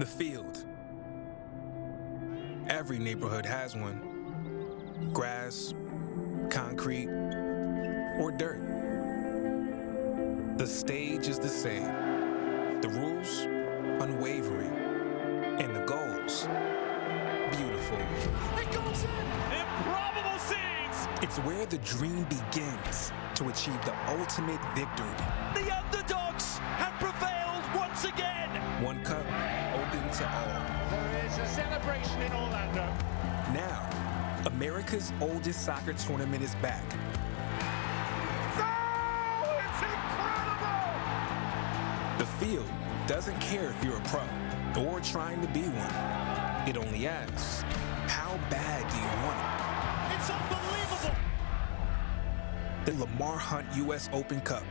The field. Every neighborhood has one. Grass, concrete, or dirt. The stage is the same. The rules, unwavering. And the goals, beautiful. It goes in! Improbable scenes! It's where the dream begins to achieve the ultimate victory. The underdogs have prevailed once again! One cup, open to all. There is a celebration in Orlando. Now, America's oldest soccer tournament is back. Oh, it's incredible! The field doesn't care if you're a pro or trying to be one. It only asks, how bad do you want it? It's unbelievable! The Lamar Hunt U.S. Open Cup.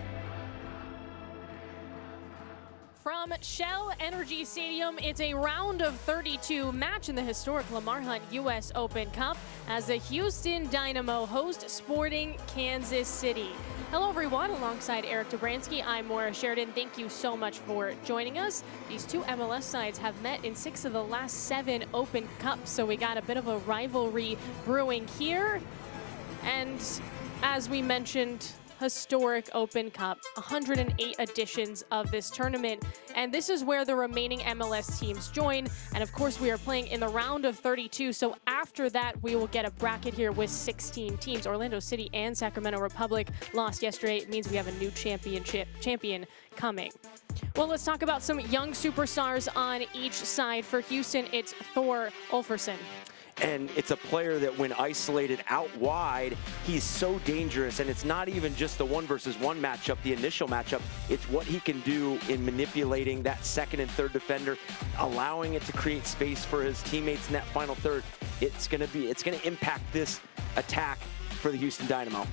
From Shell Energy Stadium, it's a round of 32 match in the historic Lamar Hunt U.S. Open Cup as the Houston Dynamo host Sporting Kansas City. Hello everyone, alongside Eric Dobransky, I'm Maura Sheridan. Thank you so much for joining us. These two MLS sides have met in 6 of the last 7 Open Cups, so we got a bit of a rivalry brewing here. And as we mentioned, historic Open Cup, 108 editions of this tournament, and this is where the remaining MLS teams join. And of course, we are playing in the round of 32, so after that, we will get a bracket here with 16 teams. Orlando City and Sacramento Republic lost yesterday. It means we have a new champion coming. Well, let's talk about some young superstars on each side. For Houston, it's Thor Ulfarsson. And it's a player that when isolated out wide, he's so dangerous. And it's not even just the 1-versus-1 matchup, the initial matchup. It's what he can do in manipulating that second and third defender, allowing it to create space for his teammates in that final third. It's going to impact this attack for the Houston Dynamo.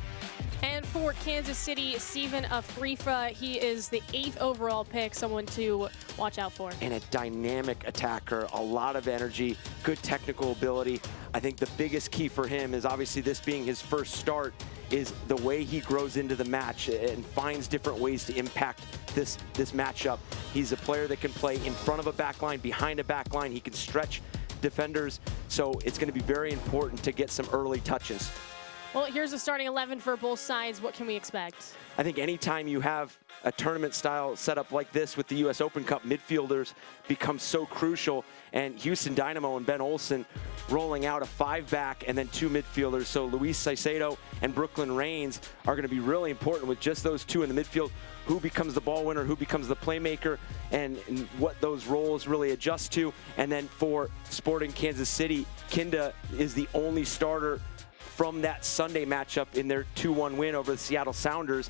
And for Kansas City, Steven Afrifa, he is the 8th overall pick, someone to watch out for. And a dynamic attacker, a lot of energy, good technical ability. I think the biggest key for him is obviously this being his first start, is the way he grows into the match and finds different ways to impact this matchup. He's a player that can play in front of a back line, behind a back line. He can stretch defenders, so it's going to be very important to get some early touches. Well, here's a starting 11 for both sides. What can we expect? I think anytime you have a tournament style setup like this with the U.S. Open Cup, midfielders become so crucial. And Houston Dynamo and Ben Olsen rolling out a 5-back and then 2 midfielders. So Luis Caicedo and Brooklyn Raines are going to be really important with just those 2 in the midfield. Who becomes the ball winner, who becomes the playmaker, and what those roles really adjust to. And then for Sporting Kansas City, Kinda is the only starter from that Sunday matchup in their 2-1 win over the Seattle Sounders.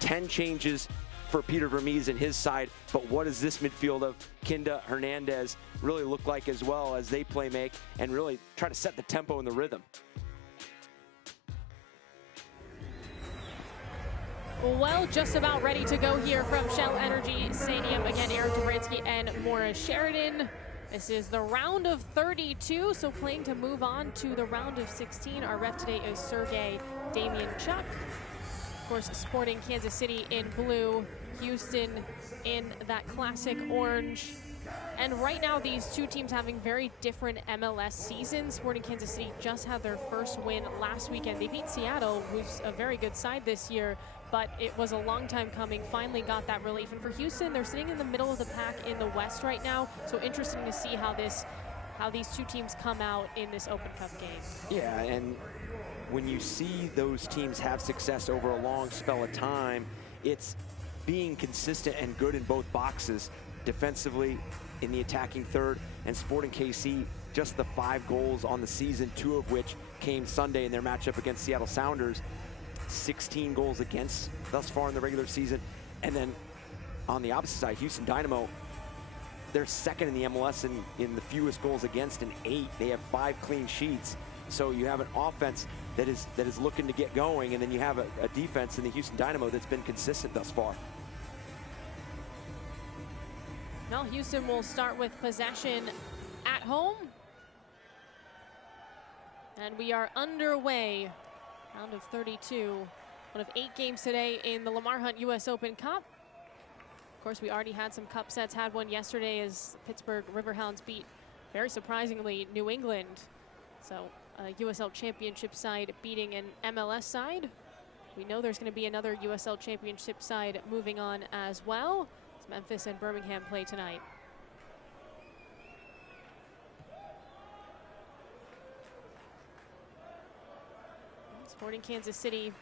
10 changes for Peter Vermees and his side, but what does this midfield of Kinda, Hernandez really look like as well as they play make and really try to set the tempo and the rhythm? Well, just about ready to go here from Shell Energy Stadium. Again, Eric Dobransky and Maura Sheridan. This is the round of 32, so playing to move on to the round of 16. Our ref today is Sergey Damianchuk. Of course, Sporting Kansas City in blue, Houston in that classic orange. And right now, these two teams having very different MLS seasons. Sporting Kansas City just had their first win last weekend. They beat Seattle, who's a very good side this year, but it was a long time coming. Finally got that relief. And for Houston, they're sitting in the middle of the pack in the West right now. So interesting to see how these two teams come out in this Open Cup game. Yeah, and when you see those teams have success over a long spell of time, it's being consistent and good in both boxes. Defensively, in the attacking third, and Sporting KC, just the 5 goals on the season, 2 of which came Sunday in their matchup against Seattle Sounders. 16 goals against thus far in the regular season. And then on the opposite side, Houston Dynamo, they're second in the MLS in the fewest goals against in 8. They have 5 clean sheets. So you have an offense that is looking to get going, and then you have a defense in the Houston Dynamo that's been consistent thus far. Well, Houston will start with possession at home. And we are underway. Round of 32. One of 8 games today in the Lamar Hunt U.S. Open Cup. Of course, we already had some cup sets. Had one yesterday as Pittsburgh Riverhounds beat, very surprisingly, New England. So a USL Championship side beating an MLS side. We know there's going to be another USL Championship side moving on as well. As Memphis and Birmingham play tonight. Sporting Kansas City,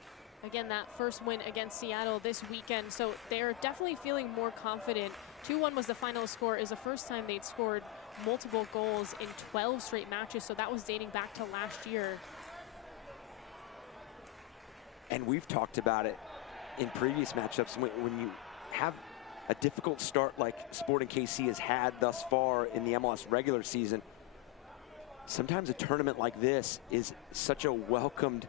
again, that first win against Seattle this weekend, so they're definitely feeling more confident. 2-1 was the final score. Is the first time they'd scored multiple goals in 12 straight matches, so that was dating back to last year. And we've talked about it in previous matchups. When you have a difficult start like Sporting KC has had thus far in the MLS regular season, sometimes a tournament like this is such a welcomed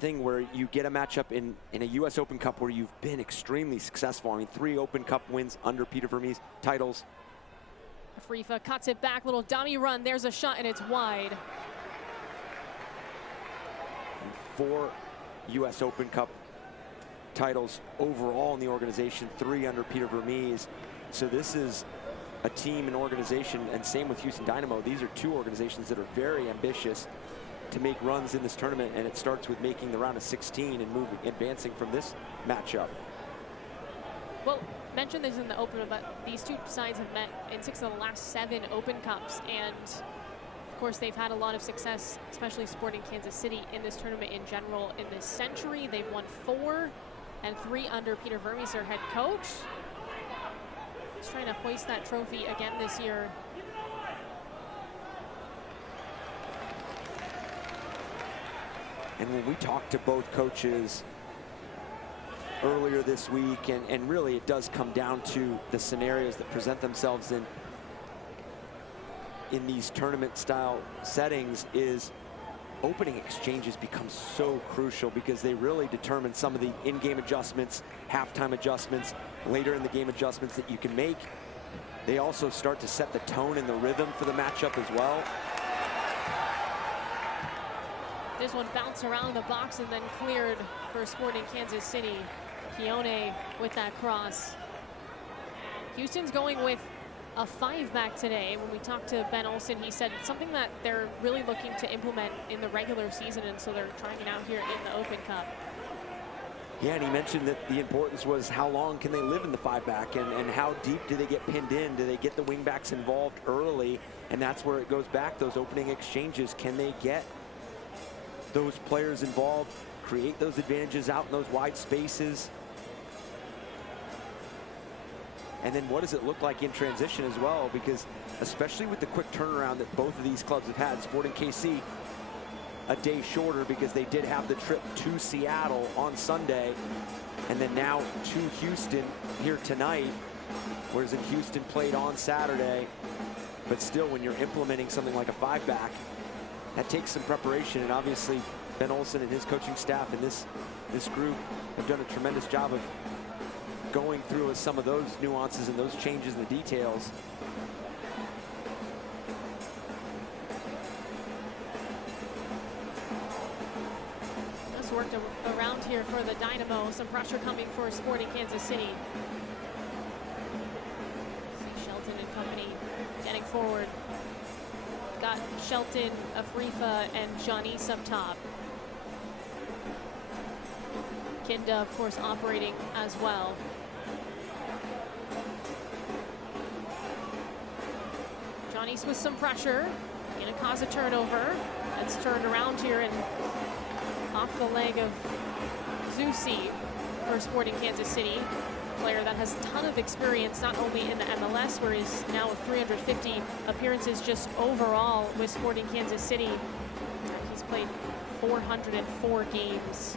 thing where you get a matchup in a U.S. Open Cup where you've been extremely successful. I mean, 3 Open Cup wins under Peter Vermes, titles. Afrifa cuts it back, little dummy run. There's a shot and it's wide. 4 U.S. Open Cup titles overall in the organization, 3 under Peter Vermes. So this is a team and organization, and same with Houston Dynamo. These are 2 organizations that are very ambitious to make runs in this tournament, and it starts with making the round of 16 and advancing from this matchup. Well, mentioned this in the opener, but these 2 sides have met in 6 of the last 7 Open Cups, and of course they've had a lot of success, especially Sporting Kansas City in this tournament in general in this century. They've won 4 and 3 under Peter Vermes, their head coach. He's trying to hoist that trophy again this year. And when we talked to both coaches earlier this week, and really it does come down to the scenarios that present themselves in these tournament style settings, is opening exchanges become so crucial because they really determine some of the in-game adjustments, halftime adjustments, later in the game adjustments that you can make. They also start to set the tone and the rhythm for the matchup as well. This one bounced around the box and then cleared for Sporting Kansas City. Keone with that cross. Houston's going with a 5-back today. When we talked to Ben Olsen, he said it's something that they're really looking to implement in the regular season, and so they're trying it out here in the Open Cup. Yeah, and he mentioned that the importance was how long can they live in the 5-back, and how deep do they get pinned in? Do they get the wingbacks involved early? And that's where it goes back, those opening exchanges. Can they get those players involved, create those advantages out in those wide spaces? And then what does it look like in transition as well? Because especially with the quick turnaround that both of these clubs have had, Sporting KC a day shorter because they did have the trip to Seattle on Sunday, and then now to Houston here tonight, whereas in Houston played on Saturday. But still, when you're implementing something like a 5-back, that takes some preparation, and obviously Ben Olsen and his coaching staff and this group have done a tremendous job of going through some of those nuances and those changes in the details. Just worked around here for the Dynamo. Some pressure coming for Sporting Kansas City. See Shelton and company getting forward. Got Shelton, Afrifa, and Janice up top. Kinda, of course, operating as well. Janice with some pressure. Gonna cause a turnover. That's turned around here and off the leg of Zusi for Sporting Kansas City. Player that has a ton of experience, not only in the MLS, where he's now with 350 appearances just overall with Sporting Kansas City. He's played 404 games,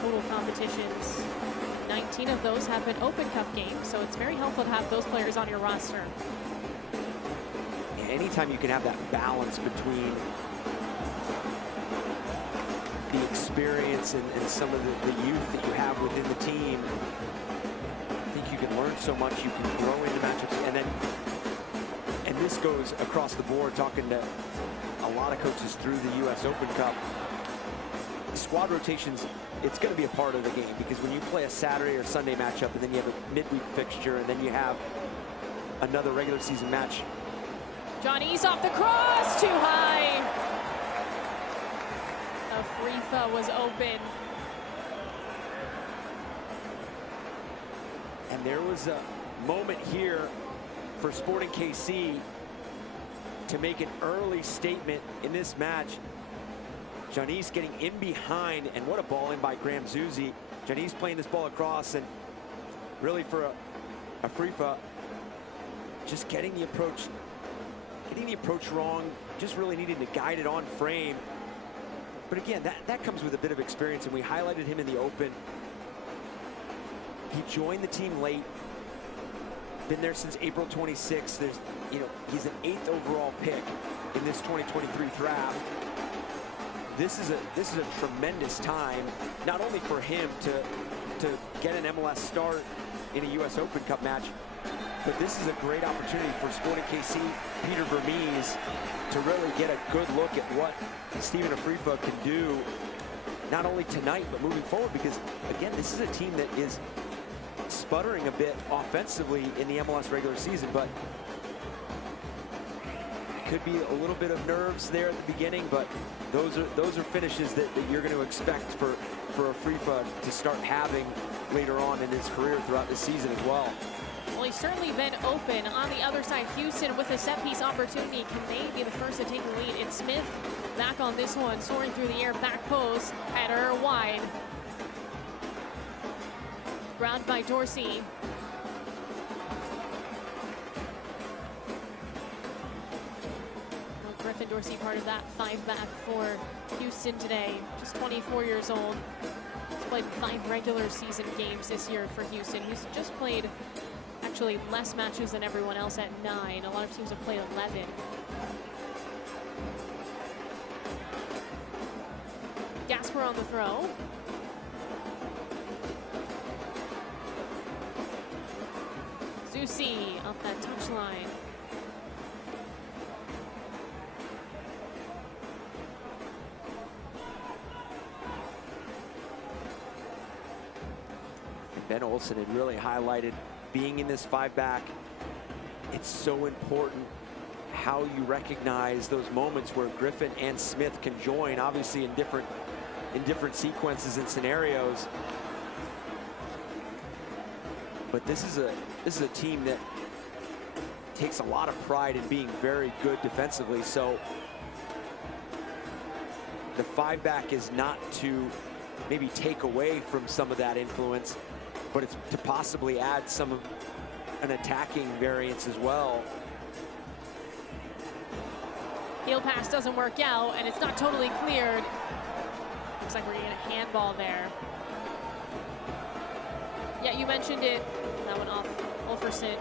total competitions. 19 of those have been Open Cup games, so it's very helpful to have those players on your roster. Anytime you can have that balance between the experience and some of the youth that you have within the team, I think you can learn so much. You can grow into matchups, and this goes across the board. Talking to a lot of coaches through the U.S. Open Cup, squad rotations, it's going to be a part of the game, because when you play a Saturday or Sunday matchup and then you have a midweek fixture and then you have another regular season match. Johnny's off the cross, too high. Afrifa was open. And there was a moment here for Sporting KC to make an early statement in this match. Janice getting in behind, and what a ball in by Graham Zuzi. Janice playing this ball across, and really for Afrifa, just getting the approach wrong, just really needing to guide it on frame. But again, that comes with a bit of experience, and we highlighted him in the Open. He joined the team late, been there since April 26th. He's an 8th overall pick in this 2023 draft. This is a tremendous time, not only for him to get an MLS start in a U.S. Open Cup match, but this is a great opportunity for Sporting KC, Peter Vermees, to really get a good look at what Steven Afrifa can do, not only tonight, but moving forward, because again, this is a team that is sputtering a bit offensively in the MLS regular season, but could be a little bit of nerves there at the beginning, but those are finishes that you're going to expect for Afrifa to start having later on in his career throughout the season as well. Well, he's certainly been open. On the other side, Houston with a set-piece opportunity. Can they be the first to take the lead? It's Smith back on this one, soaring through the air, back post, header wide. Grabbed by Dorsey. Well, Griffin Dorsey, part of that 5-back for Houston today. Just 24 years old. He's played 5 regular season games this year for Houston. Houston just played actually less matches than everyone else at 9. A lot of teams have played 11. Gasper on the throw. Zusi up that touchline. Ben Olsen had really highlighted being in this 5-back. It's so important how you recognize those moments where Griffin and Smith can join, obviously in different sequences and scenarios. But this is a team that takes a lot of pride in being very good defensively. So the 5-back is not to maybe take away from some of that influence, but it's to possibly add some of an attacking variance as well. Heel pass doesn't work out, and it's not totally cleared. Looks like we're getting a handball there. Yeah, you mentioned it. That went off Ulferson,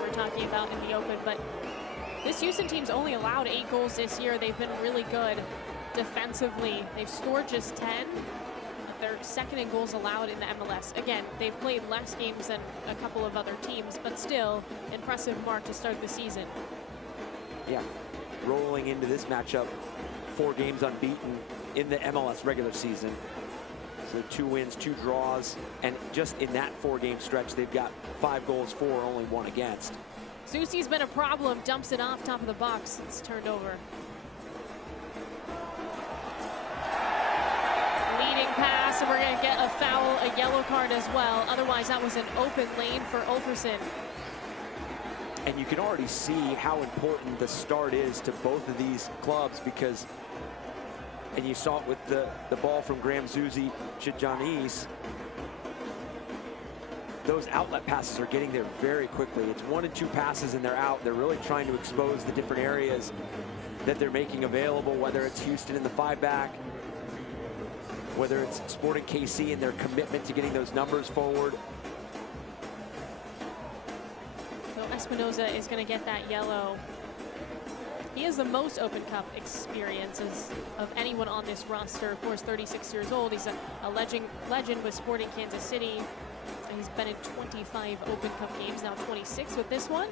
we're talking about in the Open, but this Houston team's only allowed 8 goals this year. They've been really good defensively. They've scored just 10. They're second in goals allowed in the MLS. Again, they've played less games than a couple of other teams, but still impressive mark to start the season. Yeah, rolling into this matchup, 4 games unbeaten in the MLS regular season. So 2 wins, 2 draws, and just in that 4-game stretch, they've got 5 goals for, only 1 against. Zusi's been a problem, dumps it off top of the box. It's turned over. Leading pass, and we're going to get a foul, a yellow card as well. Otherwise, that was an open lane for Ulferson. And you can already see how important the start is to both of these clubs, because, and you saw it with the ball from Graham Zuzi to Janice, those outlet passes are getting there very quickly. It's 1 and 2 passes and they're out. They're really trying to expose the different areas that they're making available, whether it's Houston in the 5-back, whether it's Sporting KC and their commitment to getting those numbers forward. So Espinoza is going to get that yellow. He has the most Open Cup experiences of anyone on this roster. Of course, 36 years old. He's a legend with Sporting Kansas City. And he's been in 25 Open Cup games, now 26 with this one.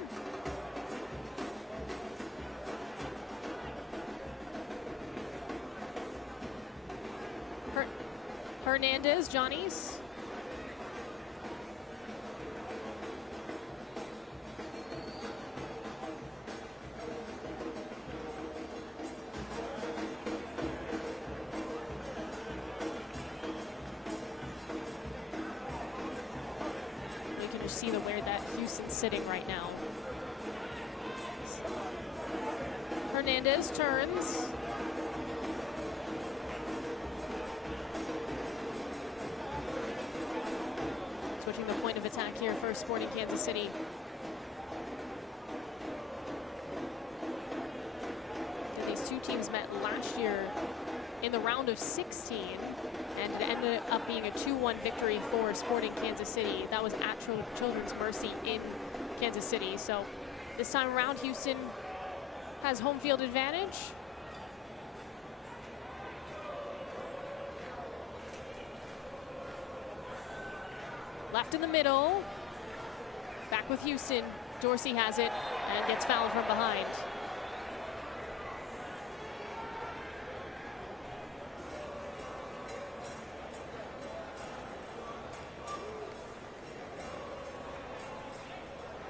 Hernandez, Johnny's. You can just see the way that Houston's sitting right now. Hernandez turns. Switching the point of attack here for Sporting Kansas City. And these two teams met last year in the round of 16, and it ended up being a 2-1 victory for Sporting Kansas City. That was at Children's Mercy in Kansas City. So this time around, Houston has home field advantage. Left in the middle. Back with Houston. Dorsey has it and gets fouled from behind.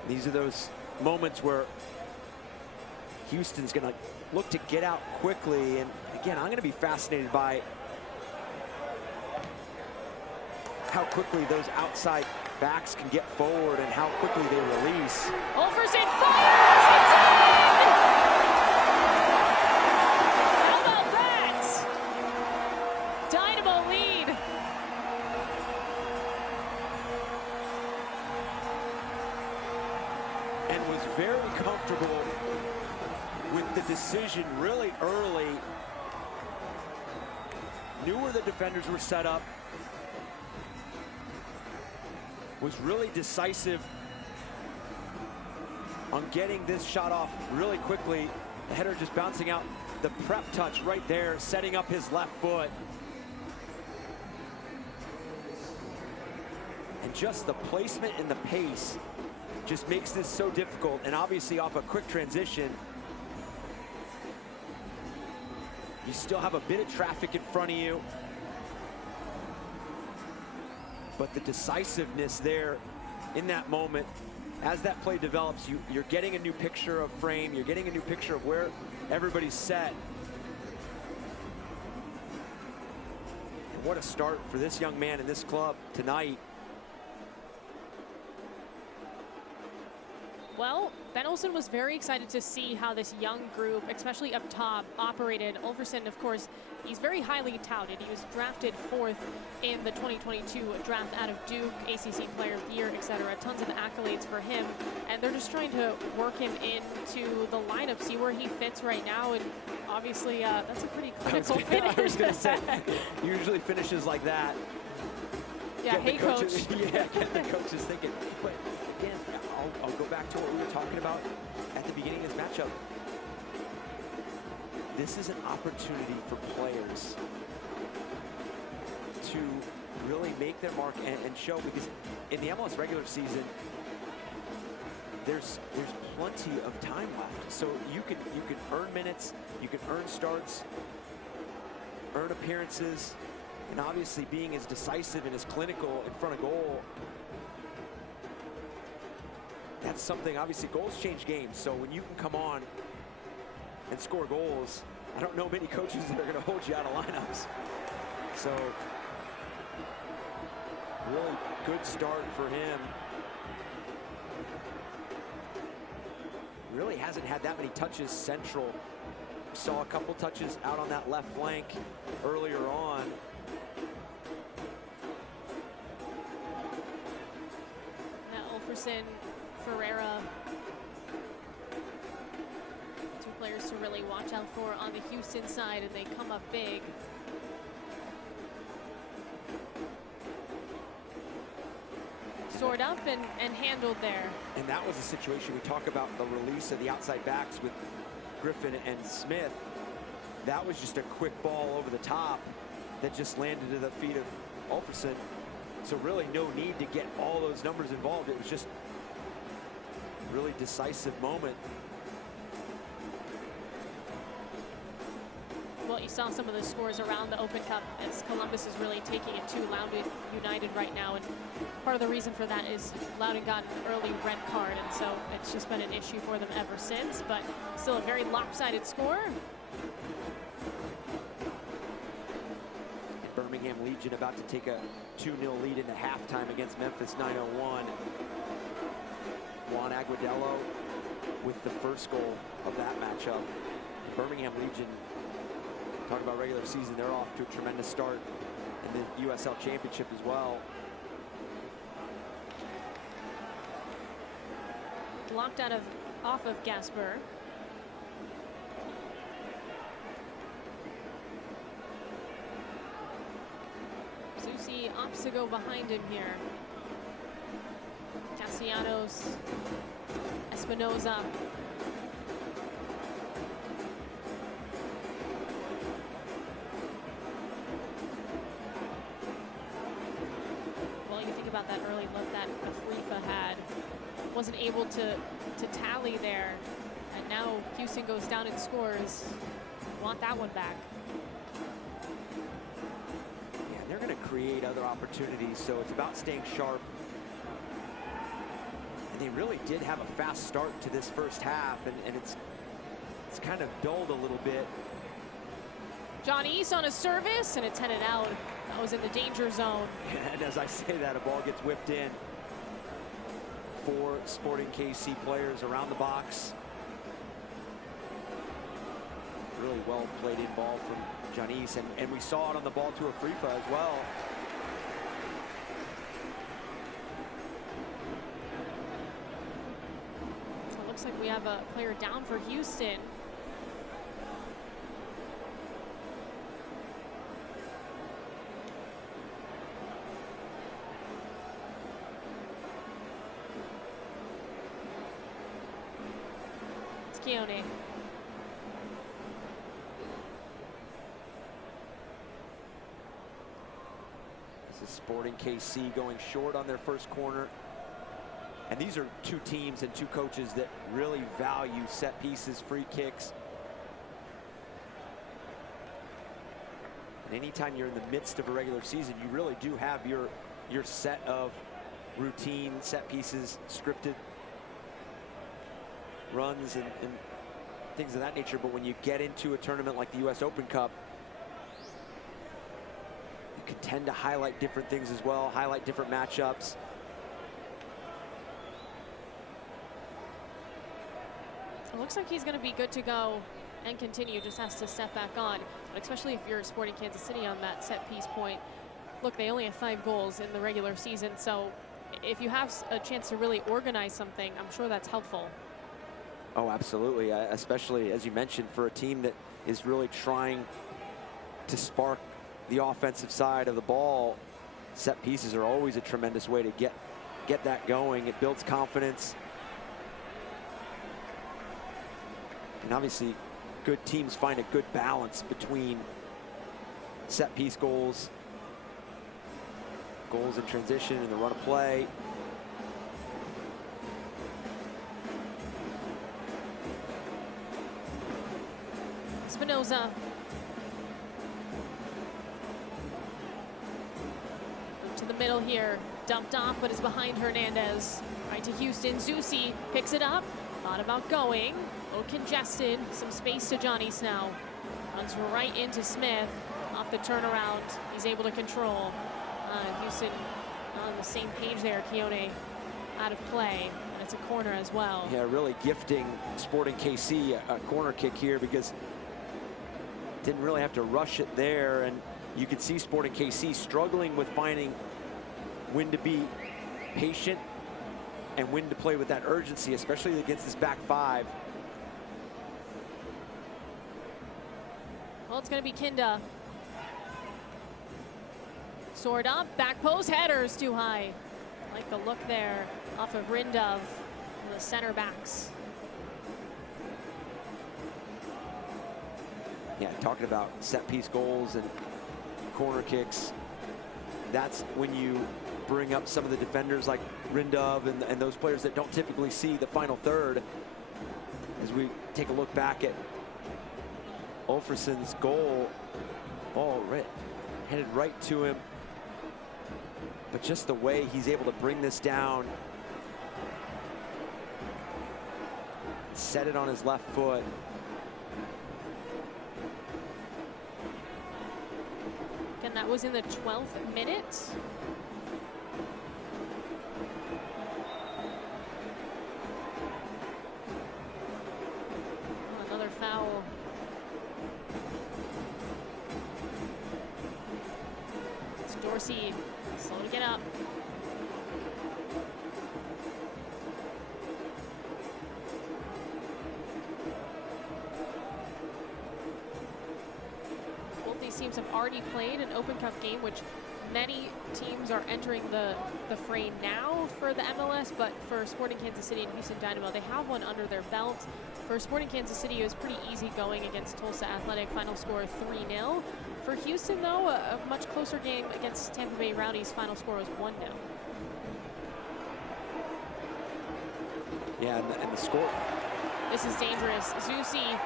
These are those moments where Houston's going to look to get out quickly. And again, I'm going to be fascinated by how quickly those outside backs can get forward and how quickly they release. Olferson fires! It's in! How about that? Dynamo lead. And was very comfortable with the decision really early. Knew where the defenders were set up. Was really decisive on getting this shot off really quickly. The header just bouncing out. The prep touch right there, setting up his left foot. And just the placement and the pace just makes this so difficult. And obviously off a quick transition, you still have a bit of traffic in front of you. But the decisiveness there in that moment, as that play develops, you're getting a new picture of frame, you're getting a new picture of where everybody's set. And what a start for this young man in this club tonight. Well, Ben Olsen was very excited to see how this young group, especially up top, operated. Olferson, of course, he's very highly touted. He was drafted 4th in the 2022 draft out of Duke, ACC Player of the Year, etc. Tons of accolades for him. And they're just trying to work him into the lineup, see where he fits right now. And obviously, that's a pretty clinical finish. I was going to say, usually finishes like that. Yeah, hey, coach. Yeah, get the coaches thinking. But again, I'll go back to what we were talking about at the beginning of this matchup. This is an opportunity for players to really make their mark and show, because in the MLS regular season, there's plenty of time left. So you can earn minutes, you can earn starts, earn appearances, and obviously being as decisive and as clinical in front of goal. That's something, obviously goals change games. So when you can come on and score goals, I don't know many coaches that are going to hold you out of lineups. So really good start for him. Really hasn't had that many touches central. Saw a couple touches out on that left flank earlier on. Now Olferson, Ferreira, two players to really watch out for on the Houston side, and they come up big. Stored up and handled there. And that was a situation, we talk about the release of the outside backs with Griffin and Smith. That was just a quick ball over the top that just landed to the feet of Olferson. So really no need to get all those numbers involved. It was just a really decisive moment. well, you saw some of the scores around the Open Cup as Columbus is really taking it to Loudoun United right now. And part of the reason for that is Loudoun got an early red card, and so it's just been an issue for them ever since. But still a very lopsided score. Birmingham Legion about to take a 2-0 lead into halftime against Memphis 901. Juan Aguadello with the first goal of that matchup. Birmingham Legion, talk about regular season, they're off to a tremendous start in the USL Championship as well. Blocked off of Gasper. Zusi opts to go behind him here. Castellanos, Espinoza. Well, you think about that early look that Afrifa had. Wasn't able to tally there. And now Houston goes down and scores. Want that one back. Yeah, they're going to create other opportunities, so it's about staying sharp. And they really did have a fast start to this first half, and it's kind of dulled a little bit. John East on a service, and it's headed out. That was in the danger zone. And as I say that, a ball gets whipped in. 4 Sporting KC players around the box. Really well played in ball from Janice, and we saw it on the ball to Afrifa as well. It looks like we have a player down for Houston. It's Keone. This is Sporting KC going short on their first corner. And these are 2 teams and 2 coaches that really value set pieces, free kicks. And anytime you're in the midst of a regular season, you really do have your set of routine set pieces, scripted runs and things of that nature. But when you get into a tournament like the US Open Cup, you can tend to highlight different things as well, highlight different matchups. It looks like he's going to be good to go and continue, just has to step back on. But especially if you're Sporting Kansas City on that set piece point. Look, they only have 5 goals in the regular season, so if you have a chance to really organize something, I'm sure that's helpful. Oh, absolutely, especially, as you mentioned, for a team that is really trying to spark the offensive side of the ball. Set pieces are always a tremendous way to get that going. It builds confidence. And obviously, good teams find a good balance between set piece goals, goals in transition, and the run of play. Espinoza. To the middle here, dumped off, but is behind Hernandez. Right to Houston, Zusi picks it up, thought about going. A little congested, some space to Johnny Snow. Runs right into Smith, off the turnaround. He's able to control. Houston on the same page there, Keone out of play, and it's a corner as well. Yeah, really gifting Sporting KC a corner kick here because didn't really have to rush it there, and you could see Sporting KC struggling with finding when to be patient and when to play with that urgency, especially against this back 5. Well, it's going to be Kinda. Sword up, back post, headers too high. I like the look there off of Rindov, the center backs. Yeah, talking about set piece goals and corner kicks. That's when you bring up some of the defenders like Rindov and those players that don't typically see the final third. As we take a look back at Ulferson's goal, ball headed right to him. But just the way he's able to bring this down, set it on his left foot. And that was in the 12th minute. Oh, another foul. It's Dorsey, slow to get up. Teams have already played an Open Cup game, which many teams are entering the fray now for the MLS, but for Sporting Kansas City and Houston Dynamo, they have one under their belt. For Sporting Kansas City, it was pretty easy going against Tulsa Athletic, final score 3-0. For Houston, though, a much closer game against Tampa Bay Rowdies, final score was 1-0. Yeah, and the score. This is dangerous. Zusi.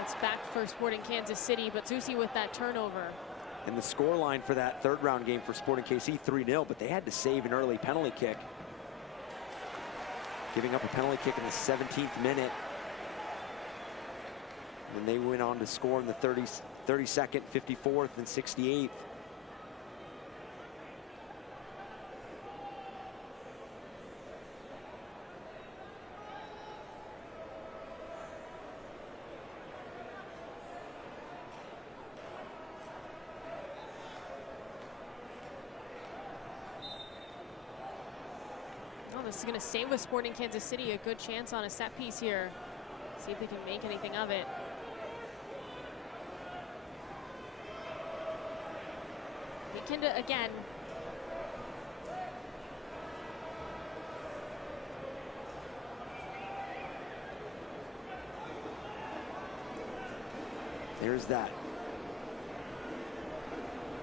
It's back for Sporting Kansas City, but Zusi with that turnover. And the score line for that third round game for Sporting KC, 3-0, but they had to save an early penalty kick. Giving up a penalty kick in the 17th minute. And they went on to score in the 32nd, 54th, and 68th. This is going to stay with Sporting Kansas City. A good chance on a set piece here. See if they can make anything of it. Kinda again. There's that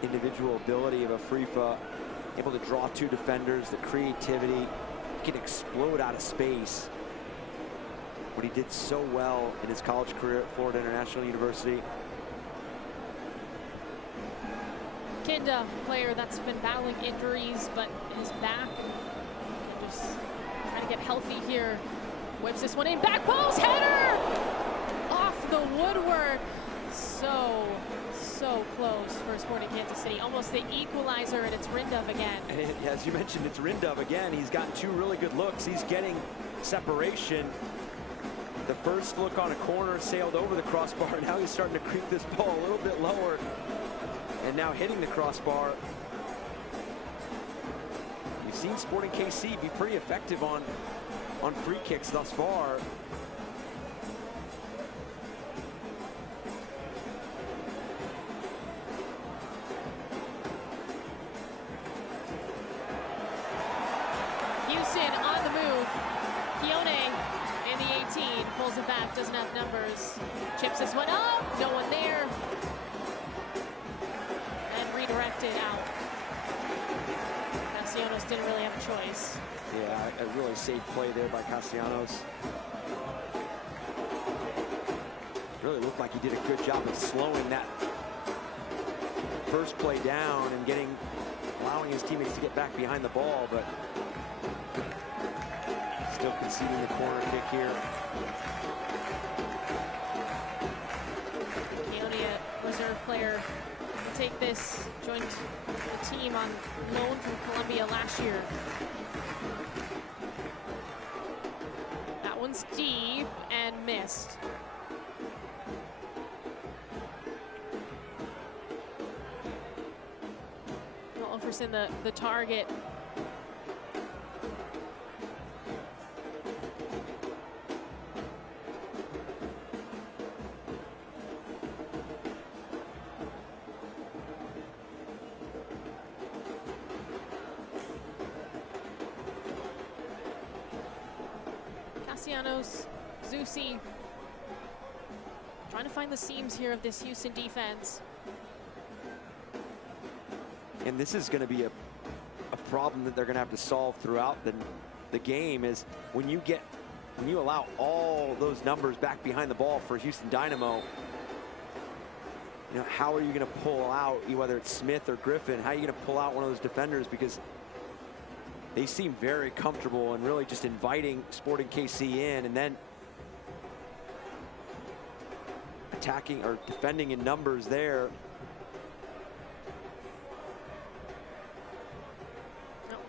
individual ability of Afrifa, able to draw two defenders, the creativity. Can explode out of space. What he did so well in his college career at Florida International University. Kinda, player that's been battling injuries, but is back and just trying to get healthy here. Whips this one in, back post, header! Off the woodwork. So close for Sporting Kansas City. Almost the equalizer, and it's Rindov again. And as you mentioned, it's Rindov again. He's gotten two really good looks. He's getting separation. The first look on a corner sailed over the crossbar. Now he's starting to creep this ball a little bit lower. And now hitting the crossbar. You've seen Sporting KC be pretty effective on free kicks thus far. Pulls it back, doesn't have numbers. Chips this one up, no one there. And redirected out. Castellanos didn't really have a choice. Yeah, a really safe play there by Castellanos. Really looked like he did a good job of slowing that first play down and allowing his teammates to get back behind the ball, but still conceding the corner kick here. Reserve player to take this, joined the team on loan from Colombia last year. That one's deep and missed. Ulferson the target. Castellanos, Zusi, trying to find the seams here of this Houston defense. And this is going to be a problem that they're going to have to solve throughout the game, is when you get when you allow all those numbers back behind the ball for Houston Dynamo, you know, how are you going to pull out, whether it's Smith or Griffin, how are you going to pull out one of those defenders? Because they seem very comfortable and really just inviting Sporting KC in, and then attacking or defending in numbers there.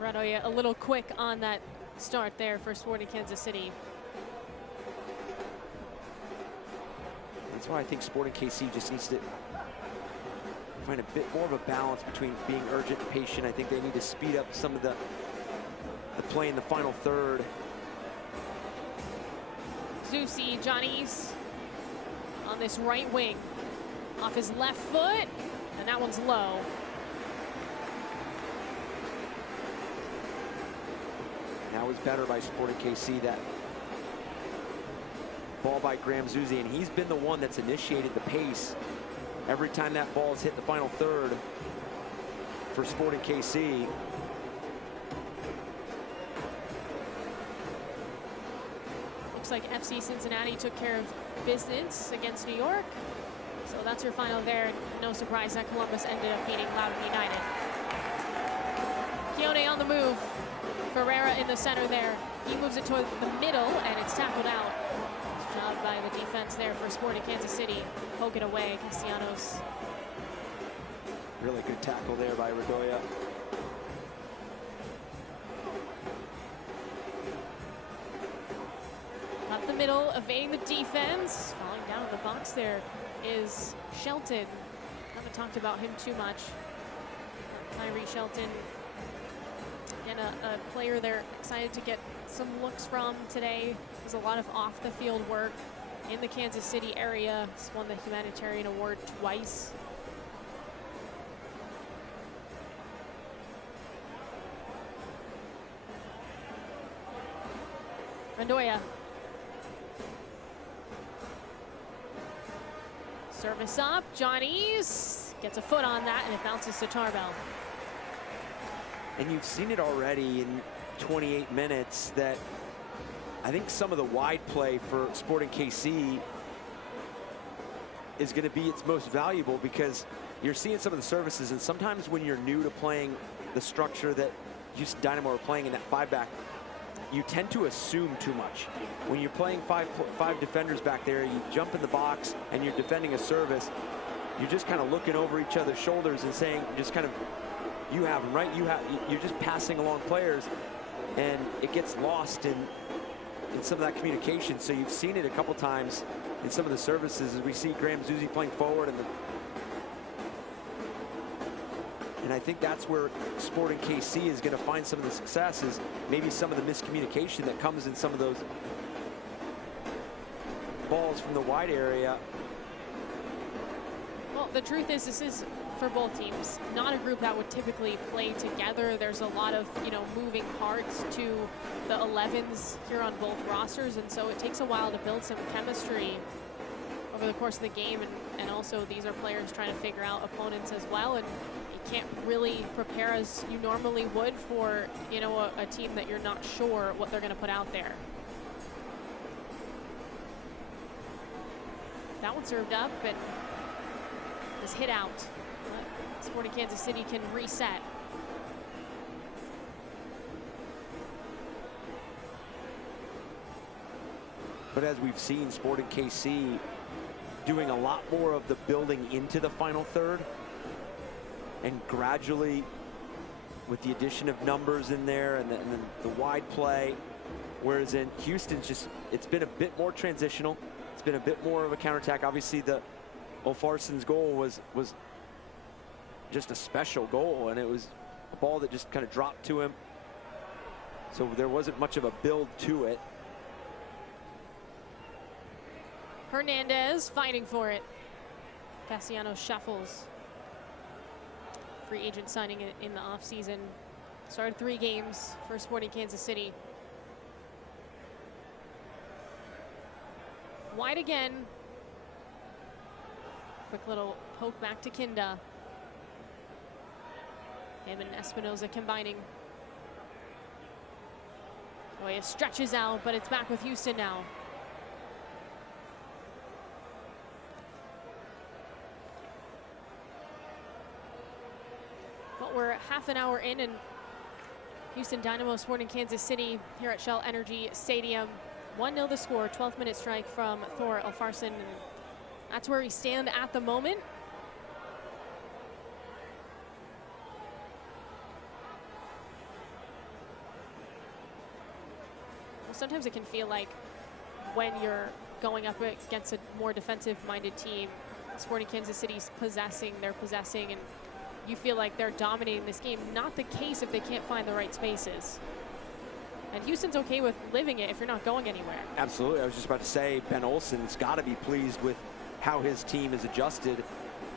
Radoja a little quick on that start there for Sporting Kansas City. That's why I think Sporting KC just needs to find a bit more of a balance between being urgent and patient. I think they need to speed up some of the play in the final third. Zusi, Johnny's on this right wing. Off his left foot, and that one's low. That was better by Sporting KC, that ball by Graham Zusi, and he's been the one that's initiated the pace every time that ball has hit the final third for Sporting KC. Looks like FC Cincinnati took care of business against New York. So that's your final there. No surprise that Columbus ended up beating Loudoun United. Keone on the move. Ferreira in the center there. He moves it toward the middle, and it's tackled out. Nice job by the defense there for Sporting Kansas City. Poke it away, Castellanos. Really good tackle there by Radoja. Up the middle, evading the defense. Falling down in the box there is Shelton. Haven't talked about him too much. Tyree Shelton, and a player they're excited to get some looks from today. There's a lot of off the field work in the Kansas City area. He's won the humanitarian award twice. Radoja. Service up, Johnny's gets a foot on that, and it bounces to Tarbell. And you've seen it already in 28 minutes that I think some of the wide play for Sporting KC is going to be its most valuable, because you're seeing some of the services, and sometimes when you're new to playing the structure that Houston Dynamo are playing in that five-back, you tend to assume too much. When you're playing five defenders back there, you jump in the box and you're defending a service, you're just kind of looking over each other's shoulders and saying, just kind of, you have them, right? You're just passing along players, and it gets lost in some of that communication. So you've seen it a couple times in some of the services as we see Graham Zusi playing forward, and I think that's where Sporting KC is going to find some of the success, is maybe some of the miscommunication that comes in some of those balls from the wide area. Well, the truth is, this is, for both teams, not a group that would typically play together. There's a lot of, moving parts to the 11s here on both rosters, and so it takes a while to build some chemistry over the course of the game, and also these are players trying to figure out opponents as well, and you can't really prepare as you normally would for, a team that you're not sure what they're going to put out there. That one served up, and was hit out. But Sporting Kansas City can reset. But as we've seen, Sporting KC doing a lot more of the building into the final third, and gradually, with the addition of numbers in there and then the wide play, whereas in Houston's it's been a bit more transitional. It's been a bit more of a counterattack. Obviously, the Olfarson's goal was just a special goal, and it was a ball that just kind of dropped to him. So there wasn't much of a build to it. Hernandez fighting for it. Castellanos shuffles. Free agent signing in the offseason. Started 3 games for Sporting Kansas City. Wide again. Quick little poke back to Kinda. Him and Espinoza combining. Boy, it stretches out, but it's back with Houston now. Well, we're half an hour in, and Houston Dynamo sporting Kansas City here at Shell Energy Stadium. 1-0 the score, 12th minute strike from Thor Alfarsson. That's where we stand at the moment. Well, sometimes it can feel like when you're going up against a more defensive-minded team, sporting Kansas City's possessing, they're possessing, and you feel like they're dominating this game. Not the case if they can't find the right spaces. And Houston's okay with living it if you're not going anywhere. Absolutely. I was just about to say, Ben Olsen's got to be pleased with how his team is adjusted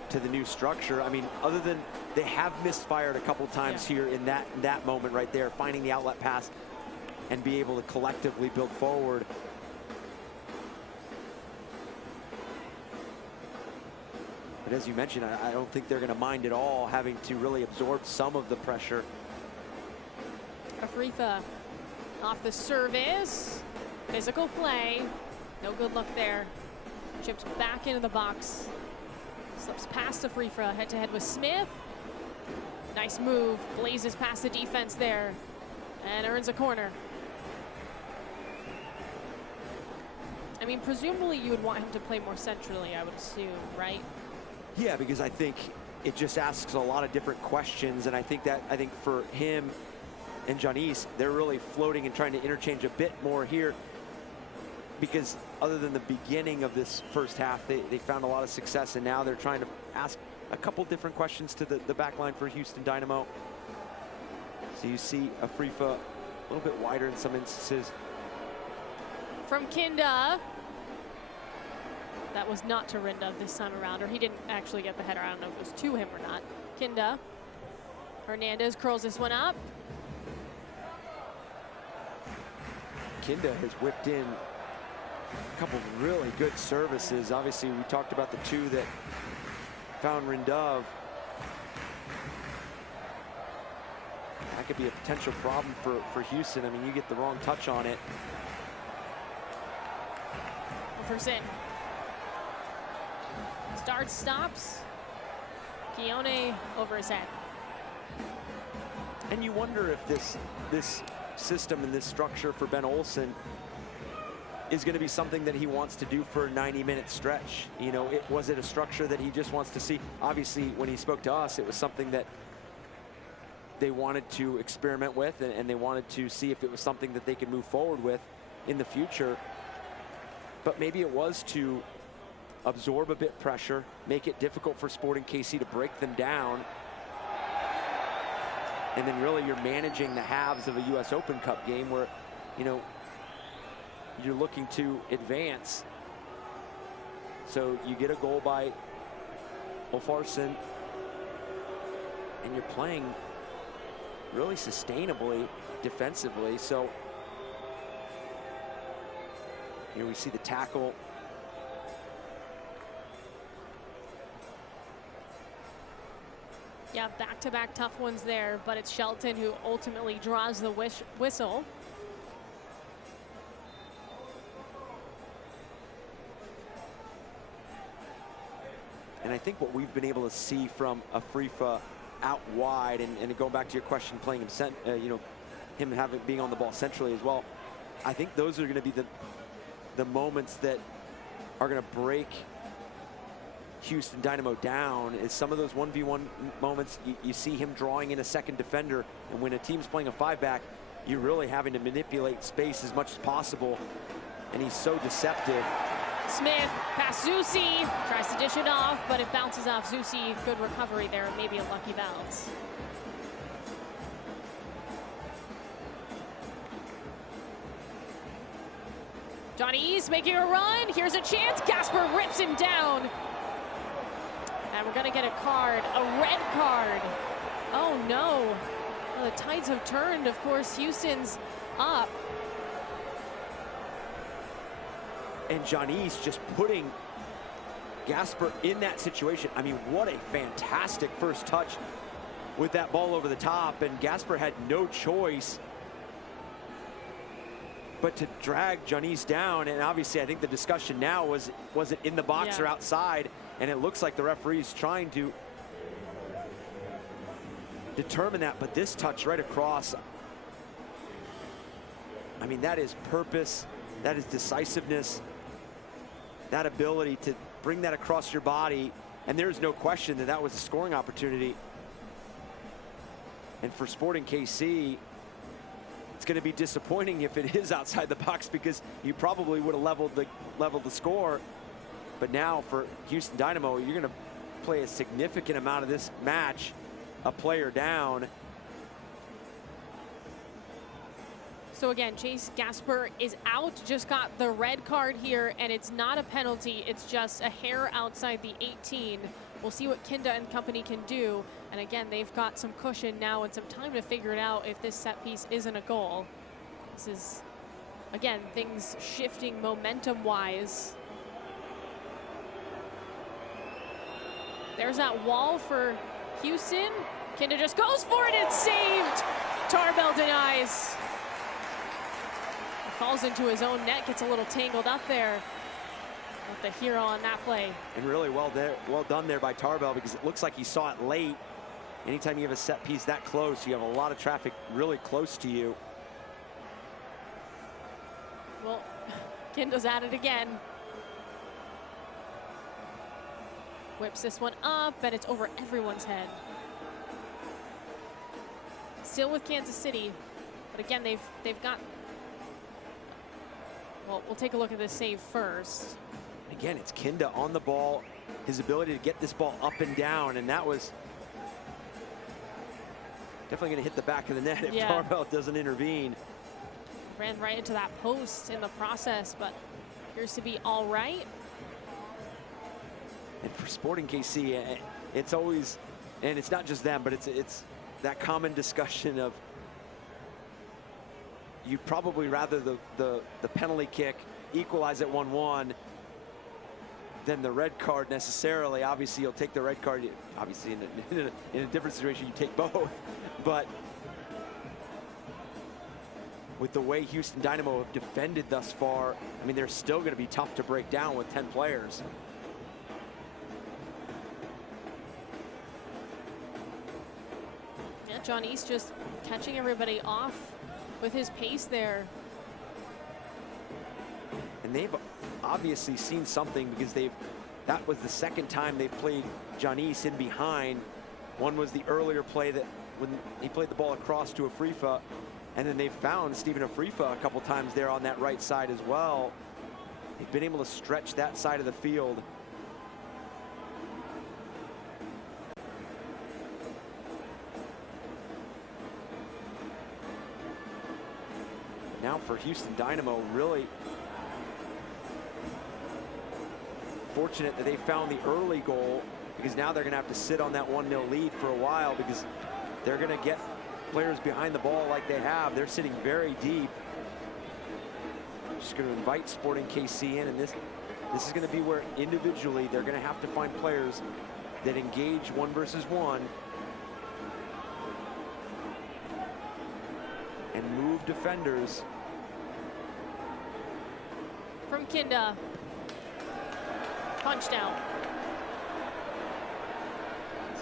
to the new structure. I mean, other than they have misfired a couple times here in that moment right there, finding the outlet pass and be able to collectively build forward. But as you mentioned, I don't think they're going to mind at all having to really absorb some of the pressure. Afrifa off the service. Physical play. No good look there. Chipped back into the box. Slips past Afrifa, head-to-head with Smith. Nice move. Blazes past the defense there and earns a corner. I mean, presumably you would want him to play more centrally, I would assume, right? Yeah, because I think it just asks a lot of different questions, and I think for him and Johnny's, they're really floating and trying to interchange a bit more here, because other than the beginning of this first half, they found a lot of success, and now they're trying to ask a couple different questions to the back line for Houston Dynamo. So you see Afrifa a little bit wider in some instances. From Kinda. That was not to Rinda this time around, or he didn't actually get the header. I don't know if it was to him or not. Kinda. Hernandez curls this one up. Kinda has whipped in a couple of really good services. Obviously, we talked about the two that found Rindov. That could be a potential problem for Houston. I mean, you get the wrong touch on it. Jefferson. Starts, stops. Keone over his head. And you wonder if this system and this structure for Ben Olsen is going to be something that he wants to do for a 90-minute stretch. You know, was it a structure that he just wants to see? Obviously, when he spoke to us, it was something that they wanted to experiment with, and they wanted to see if it was something that they could move forward with in the future. But maybe it was to absorb a bit pressure, make it difficult for Sporting KC to break them down. And then really you're managing the halves of a US Open Cup game where, you know, you're looking to advance. So you get a goal by Alfarsson, and you're playing really sustainably defensively. So here we see the tackle. Yeah, back-to-back tough ones there, but it's Shelton who ultimately draws the whistle. And I think what we've been able to see from Afrifa out wide, and going back to your question, playing him, you know, him being on the ball centrally as well, I think those are going to be the moments that are going to break Houston Dynamo down. Is some of those 1v1 moments. You see him drawing in a second defender, and when a team's playing a 5-back, you're really having to manipulate space as much as possible, and he's so deceptive. Smith past Zusi, tries to dish it off, but it bounces off Zusi. Good recovery there, maybe a lucky bounce. Johnny's making a run. Here's a chance. Gasper rips him down. And we're going to get a card, a red card. Oh, no. Well, the tides have turned. Of course, Houston's up. And Johnny's just putting Gasper in that situation. I mean, what a fantastic first touch with that ball over the top. And Gasper had no choice but to drag Janice down, and obviously I think the discussion now was it in the box or outside, and it looks like the referee's trying to determine that, but this touch right across, I mean, that is purpose, that is decisiveness, that ability to bring that across your body, and there's no question that that was a scoring opportunity. And for Sporting KC, it's going to be disappointing if it is outside the box, because you probably would have leveled the score. But now for Houston Dynamo, you're going to play a significant amount of this match a player down. So again, Chase Gasper is out, just got the red card here, and it's not a penalty, it's just a hair outside the 18. We'll see what Kinda and company can do. And again, they've got some cushion now and some time to figure it out if this set piece isn't a goal. This is, again, things shifting momentum-wise. There's that wall for Houston. Kinda just goes for it, it's saved. Tarbell denies. Falls into his own net, gets a little tangled up there with the hero on that play. And really well done there by Tarbell, because it looks like he saw it late. Anytime you have a set piece that close, you have a lot of traffic really close to you. Well, Kinda's at it again. Whips this one up, and it's over everyone's head. Still with Kansas City, but again, they've got. Well, we'll take a look at this save first. Again, it's Kinda on the ball, his ability to get this ball up and down, and that was definitely going to hit the back of the net if Tarbell doesn't intervene. Ran right into that post in the process, but appears to be all right. And for Sporting KC, it's always, and it's not just them, but it's that common discussion of you'd probably rather the penalty kick equalize at 1-1 than the red card necessarily. Obviously, you'll take the red card. Obviously, in a different situation, you take both. But with the way Houston Dynamo have defended thus far, I mean, they're still going to be tough to break down with 10 players. Yeah, John East just catching everybody off with his pace there. And they've obviously seen something, because that was the second time they've played Janice in behind. One was the earlier play that when he played the ball across to Afrifa, and then they've found Stephen Afrifa a couple times there on that right side as well. They've been able to stretch that side of the field. Now for Houston Dynamo, really fortunate that they found the early goal, because now they're going to have to sit on that 1-0 lead for a while, because they're going to get players behind the ball like they have. They're sitting very deep. Just going to invite Sporting KC in, and this is going to be where individually they're going to have to find players that engage 1 versus 1 and move defenders. From Kinda. Punched out.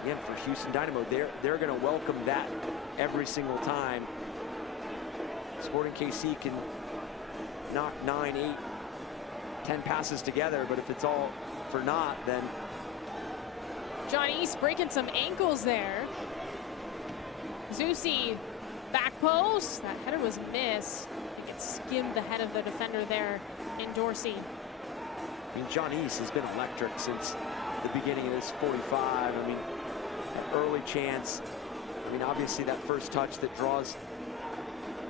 Again, for Houston Dynamo, they're going to welcome that every single time. Sporting KC can knock 9, 8, 10 passes together, but if it's all for naught, then John East breaking some ankles there. Zusi, back post. That header was missed. I think it skimmed the head of the defender there in Dorsey. I mean, John East has been electric since the beginning of this 45. I mean, that early chance. I mean, obviously that first touch that draws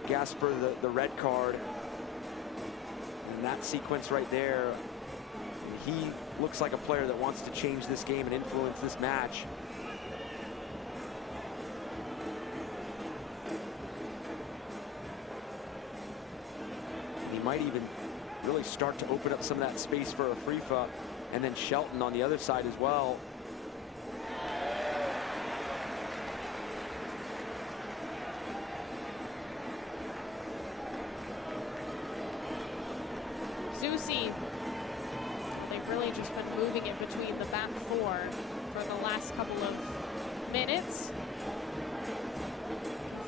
Gasper the red card. And that sequence right there, he looks like a player that wants to change this game and influence this match. He might even really start to open up some of that space for Afrifa, and then Shelton on the other side as well. really just been moving it between the back four for the last couple of minutes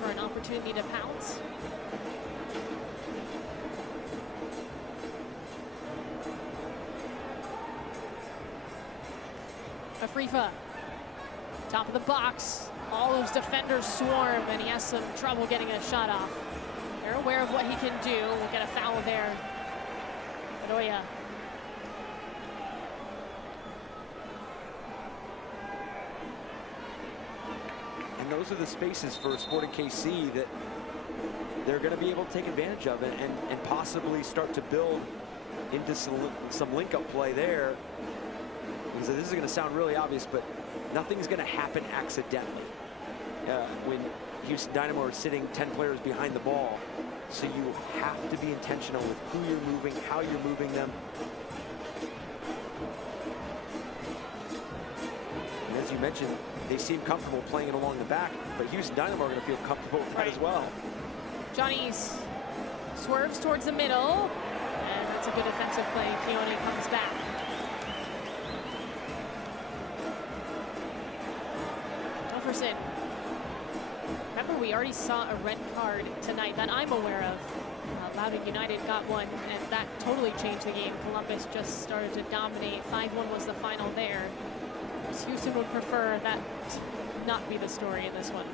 for an opportunity to pounce. Afrifa, top of the box. All those defenders swarm, and he has some trouble getting a shot off. They're aware of what he can do. We'll get a foul there. Bedoya. And those are the spaces for Sporting KC that they're going to be able to take advantage of and possibly start to build into some link-up play there. Because this is going to sound really obvious, but nothing's going to happen accidentally. When Houston Dynamo are sitting 10 players behind the ball. So you have to be intentional with who you're moving, how you're moving them. And as you mentioned, they seem comfortable playing it along the back, but Houston Dynamo are going to feel comfortable with that as well. Johnny's swerves towards the middle, and that's a good defensive play. Keone comes back. Jefferson. Remember, we already saw a red card tonight that I'm aware of. Loudoun United got one, and that totally changed the game. Columbus just started to dominate. 5-1 was the final there. Houston would prefer that not be the story in this one.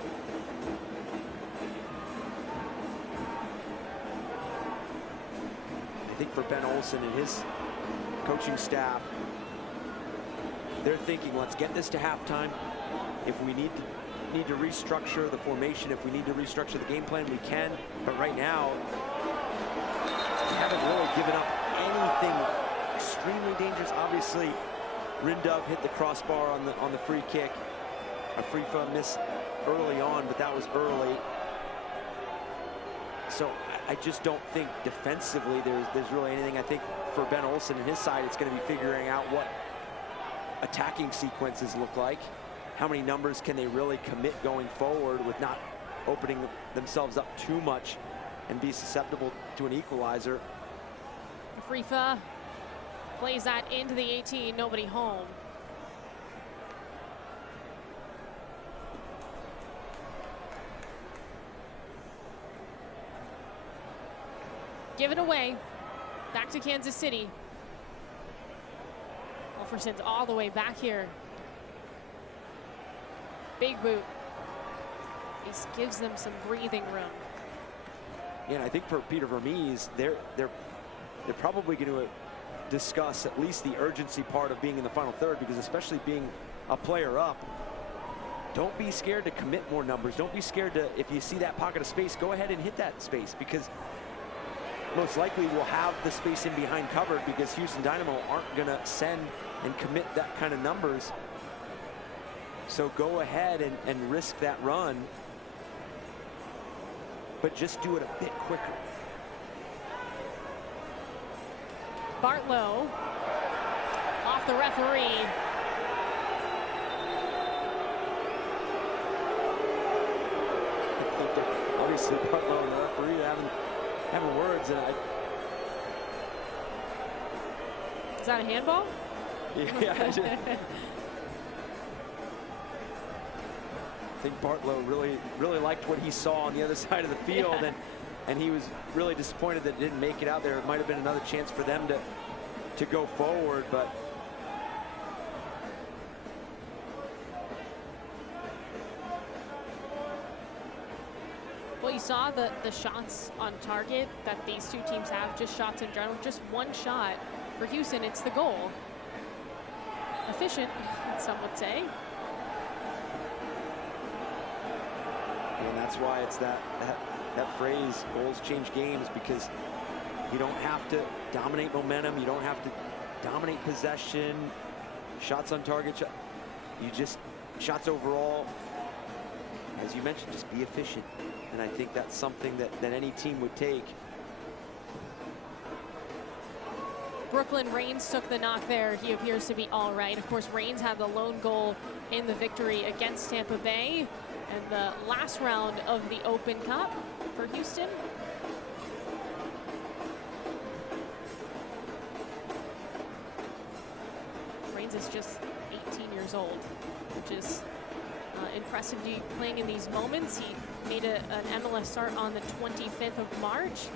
I think for Ben Olsen and his coaching staff, they're thinking, let's get this to halftime. If we need to restructure the formation, if we need to restructure the game plan, we can. But right now, we haven't really given up anything extremely dangerous. Obviously, Rindov hit the crossbar on the free kick. Afrifa missed early on, but that was early. So I just don't think defensively there's really anything. I think for Ben Olsen and his side, it's going to be figuring out what attacking sequences look like. How many numbers can they really commit going forward with not opening themselves up too much and be susceptible to an equalizer. Afrifa plays that into the 18, nobody home. Give it away. Back to Kansas City. Wilferson's all the way back here. Big boot. This gives them some breathing room. Yeah, and I think for Peter Vermees, they're probably going to discuss at least the urgency part of being in the final third, because especially being a player up, don't be scared to commit more numbers. Don't be scared to, if you see that pocket of space, go ahead and hit that space, because most likely we'll have the space in behind covered, because Houston Dynamo aren't going to send and commit that kind of numbers. So go ahead and risk that run, but just do it a bit quicker. Bartlow off the referee. Obviously, Bartlow and the referee having words. And Is that a handball? Yeah. I think Bartlow really liked what he saw on the other side of the field, yeah. and he was really disappointed that it didn't make it out there. It might have been another chance for them to go forward, but well, you saw the shots on target that these two teams have, just shots in general, just one shot. For Houston, it's the goal. Efficient, some would say. And that's why it's that phrase, goals change games, because you don't have to dominate momentum. You don't have to dominate possession, shots on target. You just, shots overall, as you mentioned, just be efficient. And I think that's something that any team would take. Brooklyn Reigns took the knock there. He appears to be all right. Of course, Reigns had the lone goal in the victory against Tampa Bay and the last round of the Open Cup for Houston. Kansas just 18 years old, which is impressive playing in these moments. He made an MLS start on the 25th of March.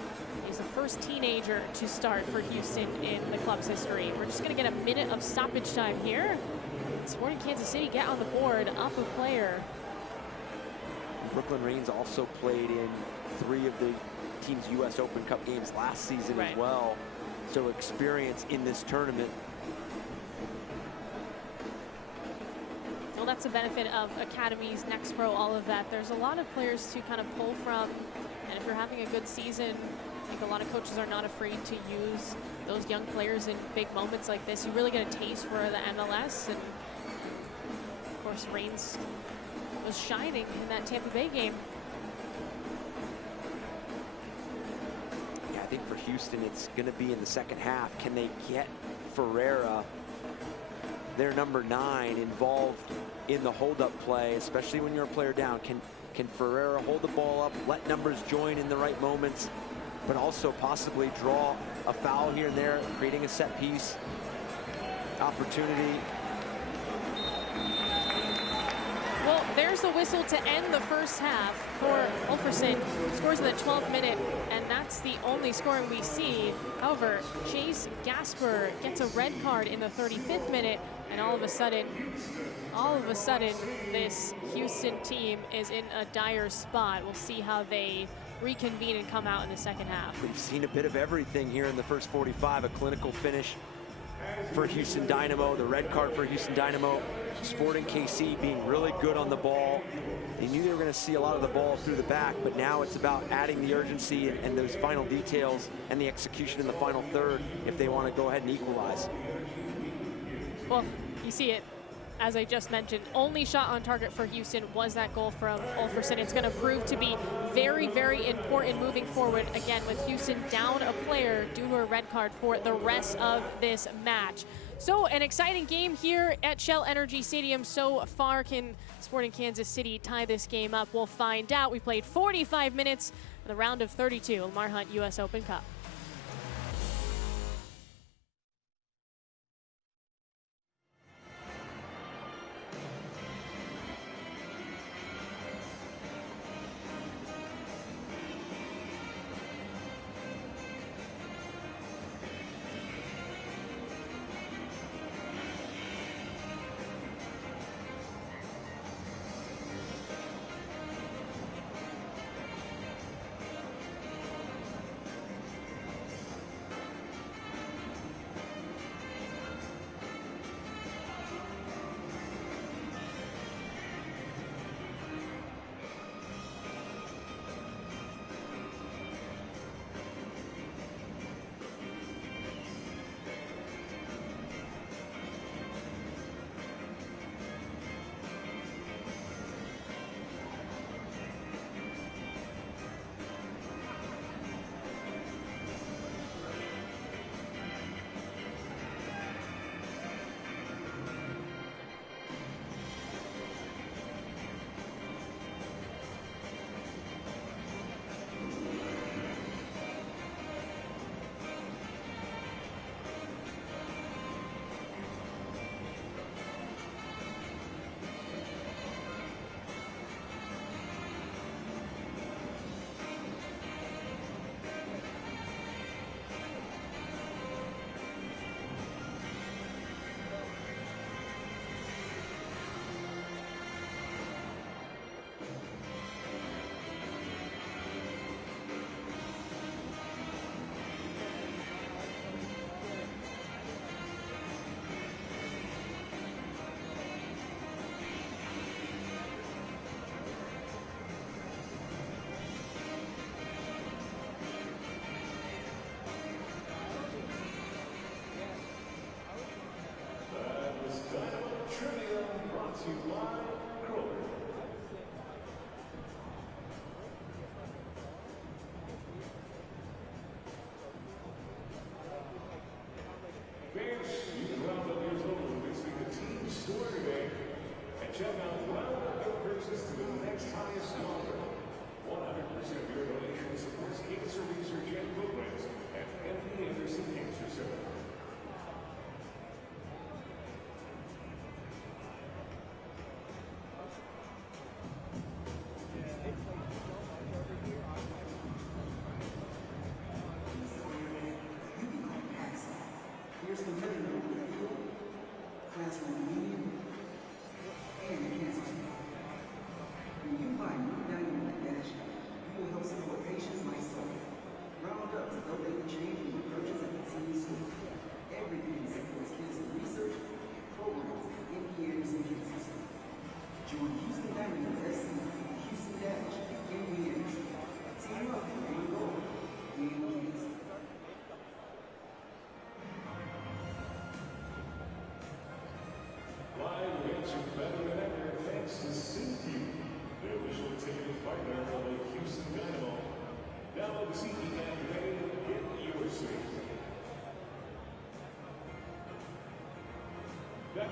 He's the first teenager to start for Houston in the club's history. We're just going to get a minute of stoppage time here. Sporting Kansas City get on the board, up a player. Brooklyn Reigns also played in 3 of the team's U.S. Open Cup games last season as well. So experience in this tournament. Well, that's the benefit of academies, Next Pro, all of that. There's a lot of players to kind of pull from. And if you're having a good season, I think a lot of coaches are not afraid to use those young players in big moments like this. You really get a taste for the MLS. And of course, Reigns was shining in that Tampa Bay game. Yeah, I think for Houston, it's going to be in the second half. Can they get Ferreira, their number 9, involved in the hold-up play, especially when you're a player down? Can Ferreira hold the ball up, let numbers join in the right moments, but also possibly draw a foul here and there, creating a set piece opportunity? Well, there's the whistle to end the first half for Ulferson. Scores in the 12th minute, and that's the only scoring we see. However, Chase Gasper gets a red card in the 35th minute, and all of a sudden, this Houston team is in a dire spot. We'll see how they reconvene and come out in the second half. We've seen a bit of everything here in the first 45, a clinical finish for Houston Dynamo, the red card for Houston Dynamo. Sporting KC being really good on the ball. They knew they were going to see a lot of the ball through the back, but now it's about adding the urgency and those final details and the execution in the final third if they want to go ahead and equalize. Well, you see it, as I just mentioned, only shot on target for Houston was that goal from Ulferson. It's going to prove to be very, very important moving forward, again, with Houston down a player due to a red card for the rest of this match. So an exciting game here at Shell Energy Stadium. So far, can Sporting Kansas City tie this game up? We'll find out. We played 45 minutes of the round of 32, Lamar Hunt U.S. Open Cup.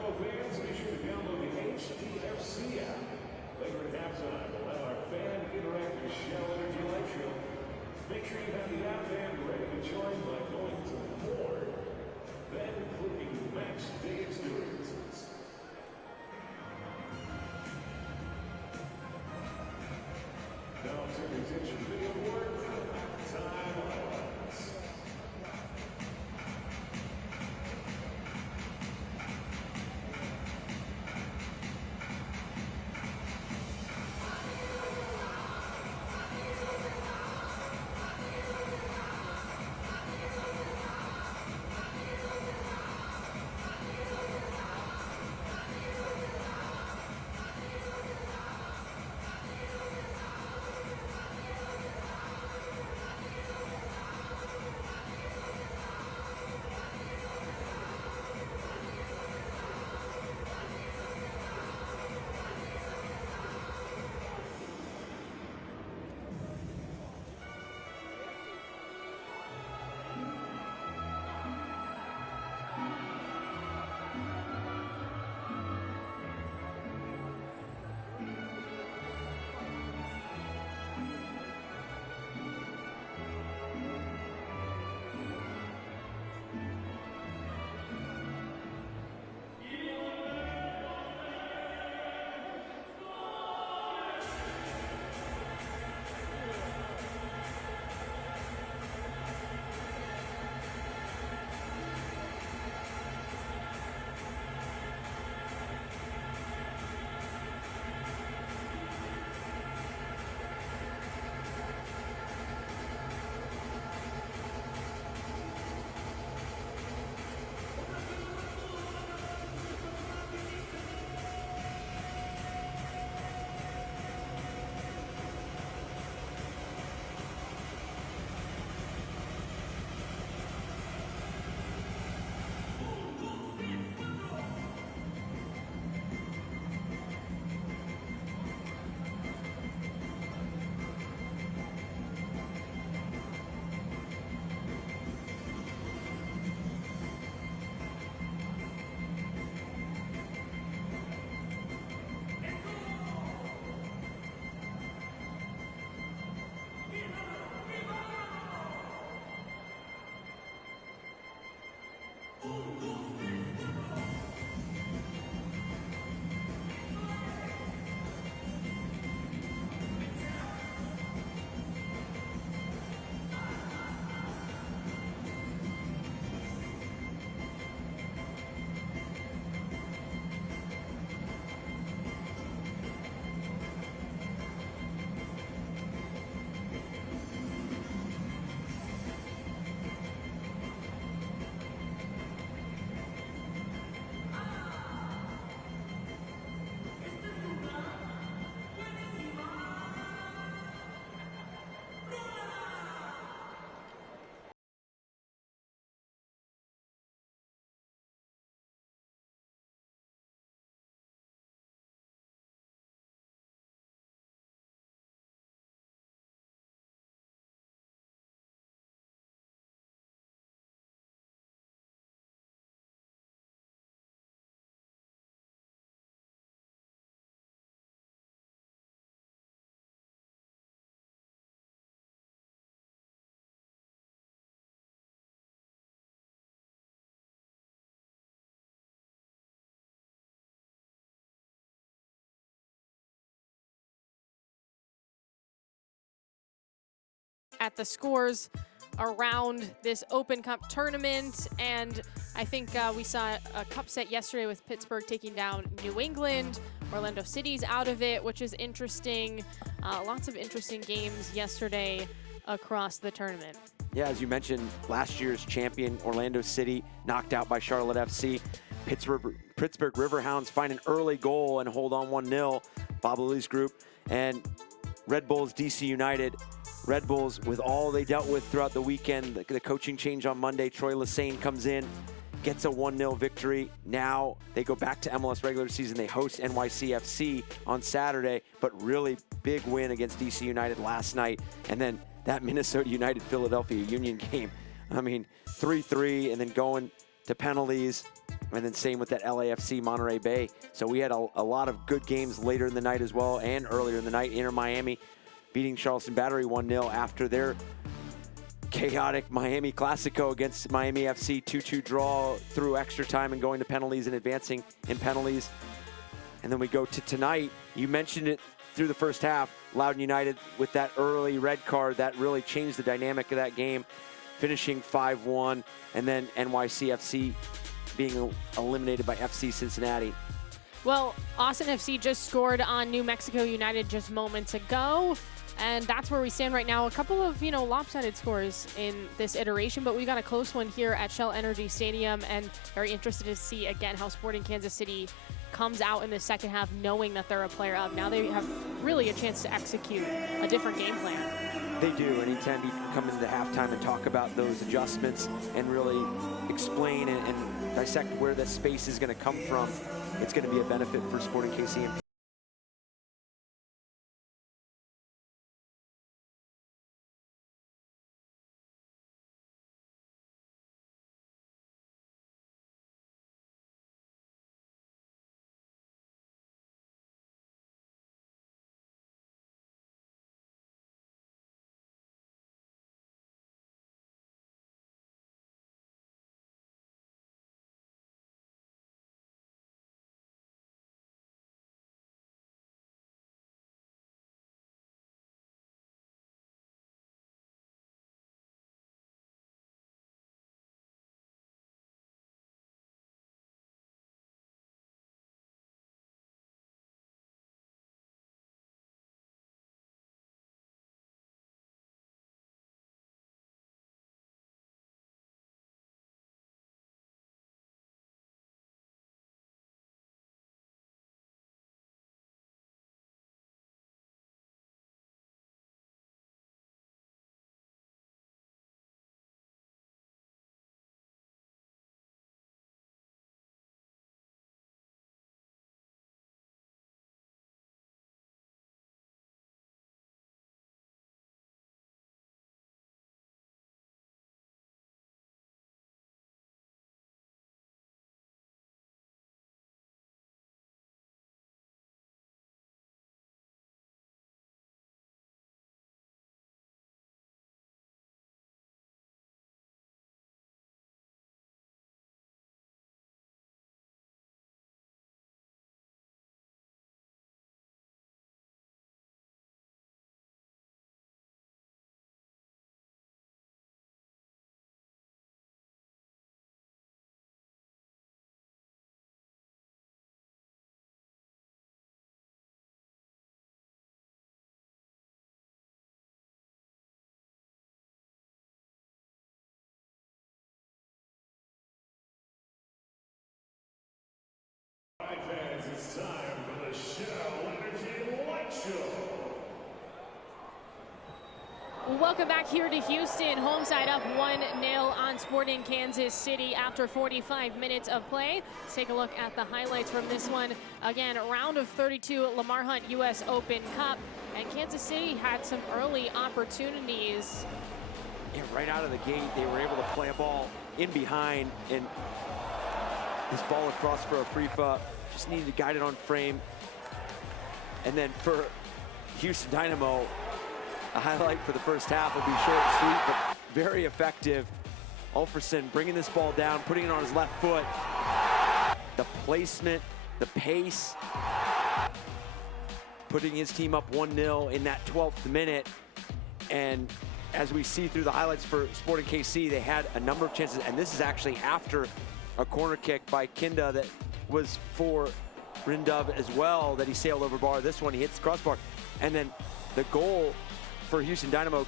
Dynamo fans, be sure to download the HDFC app. Later at halftime, we'll have our fan interactive Shell Energy Light Show. Make sure you have the app and ready to join by going to more, then clicking Match Day Experiences. Now turn your attention to the award for halftime highlights. At the scores around this Open Cup tournament, and I think we saw a cup set yesterday with Pittsburgh taking down New England. Orlando City's out of it, which is interesting. Lots of interesting games yesterday across the tournament. Yeah, as you mentioned, last year's champion Orlando City knocked out by Charlotte FC. Pittsburgh Riverhounds find an early goal and hold on 1-0. Bob Lilly's group. And Red Bulls DC United. Red Bulls, with all they dealt with throughout the weekend, the coaching change on Monday, Troy Lesane comes in, gets a 1-0 victory. Now they go back to MLS regular season. They host NYCFC on Saturday, but really big win against DC United last night. And then that Minnesota United Philadelphia Union game. I mean, 3-3 and then going to penalties. And then same with that LAFC Monterey Bay. So we had a lot of good games later in the night as well, and earlier in the night. Inter Miami beating Charleston Battery 1-0 after their chaotic Miami Classico against Miami FC 2-2 draw through extra time and going to penalties and advancing in penalties. And then we go to tonight. You mentioned it through the first half, Loudoun United with that early red card that really changed the dynamic of that game, finishing 5-1, and then NYCFC being eliminated by FC Cincinnati. Well, Austin FC just scored on New Mexico United just moments ago, and that's where we stand right now. A couple of, lopsided scores in this iteration, but we got a close one here at Shell Energy Stadium, and very interested to see, again, how Sporting Kansas City comes out in the second half knowing that they're a player up. Now they have really a chance to execute a different game plan. They do. Anytime you can come into halftime and talk about those adjustments and really explain and dissect where the space is going to come from, it's going to be a benefit for Sporting KC. Fans, it's time for the Shell Energy Light Show. Welcome back here to Houston. Home side up 1-0 on Sporting Kansas City after 45 minutes of play. Let's take a look at the highlights from this one. Again, round of 32 Lamar Hunt U.S. Open Cup. And Kansas City had some early opportunities. Yeah, right out of the gate, they were able to play a ball in behind, and this ball across for a free throw. Just needed to guide it on frame. And then for Houston Dynamo, a highlight for the first half will be short and sweet, but very effective. Ulferson bringing this ball down, putting it on his left foot. The placement, the pace, putting his team up 1-0 in that 12th minute. And as we see through the highlights for Sporting KC, they had a number of chances, and this is actually after a corner kick by Kinda that was for Rindov as well, that he sailed over bar. This one, he hits the crossbar. And then the goal for Houston Dynamo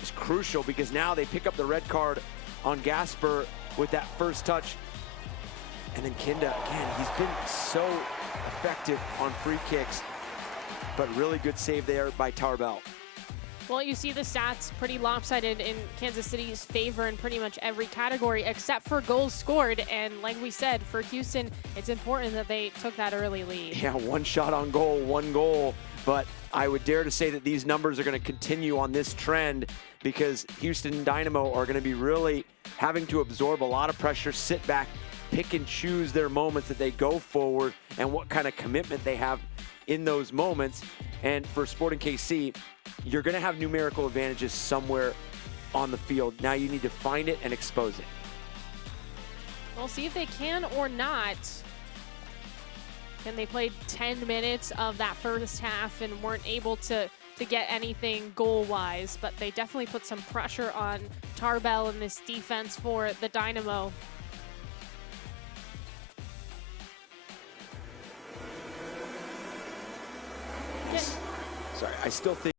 is crucial because now they pick up the red card on Gasper with that first touch. And then Kinda, again, he's been so effective on free kicks, but really good save there by Tarbell. Well, you see the stats pretty lopsided in Kansas City's favor in pretty much every category except for goals scored. And like we said, for Houston, it's important that they took that early lead. Yeah, one shot on goal, one goal. But I would dare to say that these numbers are going to continue on this trend because Houston Dynamo are going to be really having to absorb a lot of pressure, sit back, pick and choose their moments that they go forward and what kind of commitment they have in those moments. And for Sporting KC, you're going to have numerical advantages somewhere on the field. Now you need to find it and expose it. We'll see if they can or not. And they played 10 minutes of that first half and weren't able to get anything goal-wise, but they definitely put some pressure on Tarbell in this defense for the Dynamo. Sorry, I still think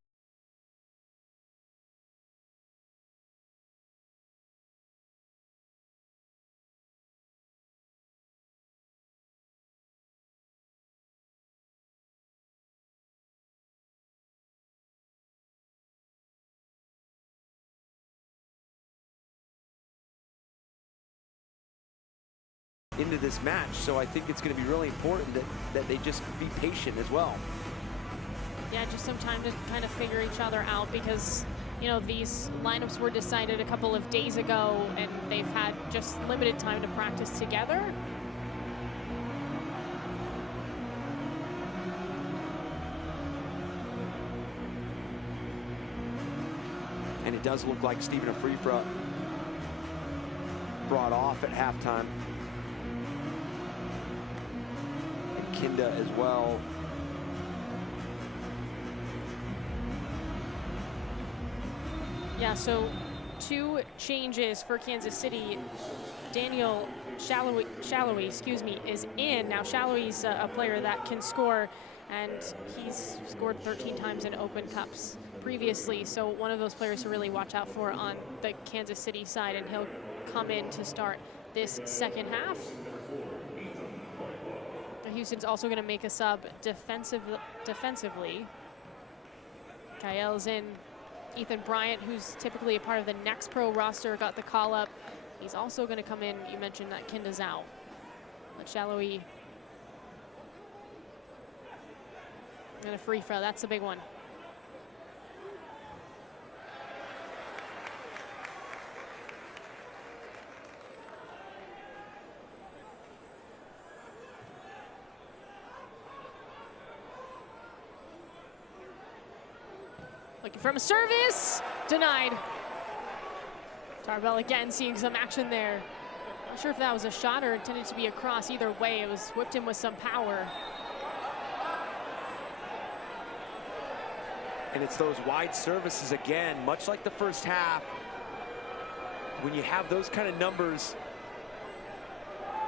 into this match, so I think it's going to be really important that they just be patient as well. Yeah, just some time to kind of figure each other out, because, you know, these lineups were decided a couple of days ago and they've had just limited time to practice together. And it does look like Stephen Afrifra brought off at halftime. And Kinda as well. Yeah, so 2 changes for Kansas City. Daniel Shallowy, is in. Now Shallowy's a player that can score, and he's scored 13 times in Open Cups previously, so one of those players to really watch out for on the Kansas City side, and he'll come in to start this second half. Houston's also going to make a sub defensively. Kael's in. Ethan Bryant, who's typically a part of the Next Pro roster, got the call up. He's also going to come in. You mentioned that Kinda's out. But Shallowy and Afrifra, that's a big one. Looking from a service, denied. Tarbell again seeing some action there. Not sure if that was a shot or intended to be a cross. Either way, it was whipped in with some power. And it's those wide services again, much like the first half. When you have those kind of numbers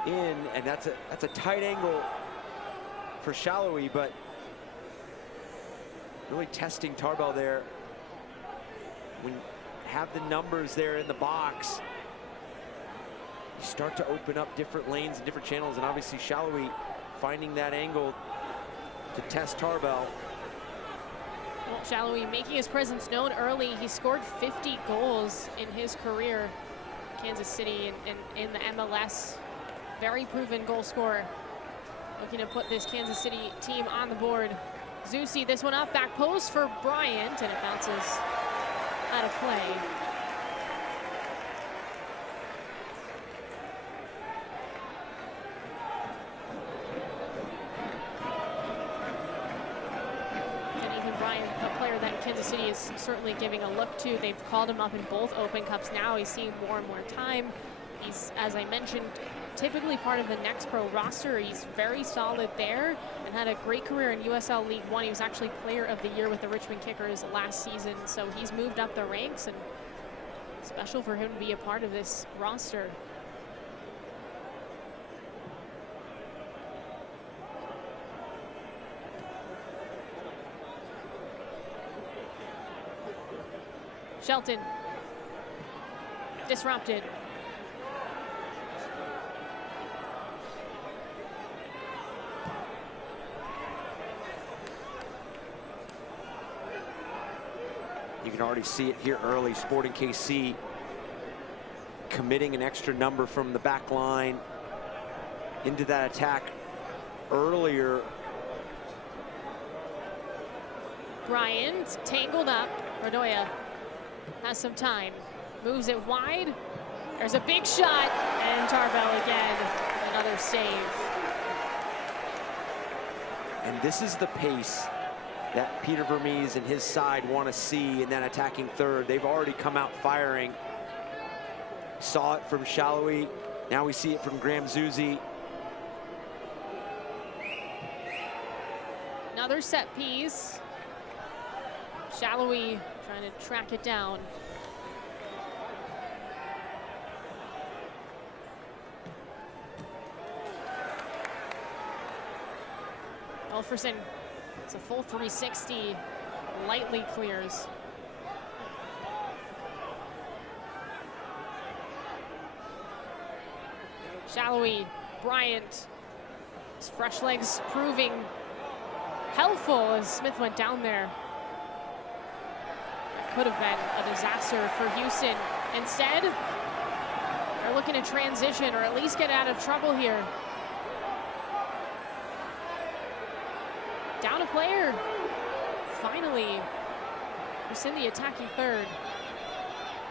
in, and that's a tight angle for Shallowy, but really testing Tarbell there. When you have the numbers there in the box, you start to open up different lanes and different channels, and obviously Shallowy finding that angle to test Tarbell. Well, Shallowy making his presence known early. He scored 50 goals in his career, Kansas City, in the MLS. Very proven goal scorer. Looking to put this Kansas City team on the board. Zusi, this one up, back post for Bryant, and it bounces out of play. And Ethan Bryant, a player that Kansas City is certainly giving a look to. They've called him up in both Open Cups now. He's seeing more and more time. He's, as I mentioned, typically part of the Next Pro roster. He's very solid there and had a great career in USL League One. He was actually Player of the Year with the Richmond Kickers last season, so he's moved up the ranks, and special for him to be a part of this roster. Shelton disrupted. You can already see it here early. Sporting KC committing an extra number from the back line into that attack earlier. Bryant tangled up. Rodoya has some time. Moves it wide. There's a big shot, and Tarbell again Another save. And this is the pace that Peter Vermees and his side want to see in that attacking third. They've already come out firing. Saw it from Shallowy. Now we see it from Graham Zusi. Another set piece. Shallowy trying to track it down. Elferson, it's a full 360, lightly clears. Shallowy, Bryant, his fresh legs proving helpful as Smith went down there. Could have been a disaster for Houston. Instead, they're looking to transition or at least get out of trouble here. Down a player. Finally, who's in the attacking third.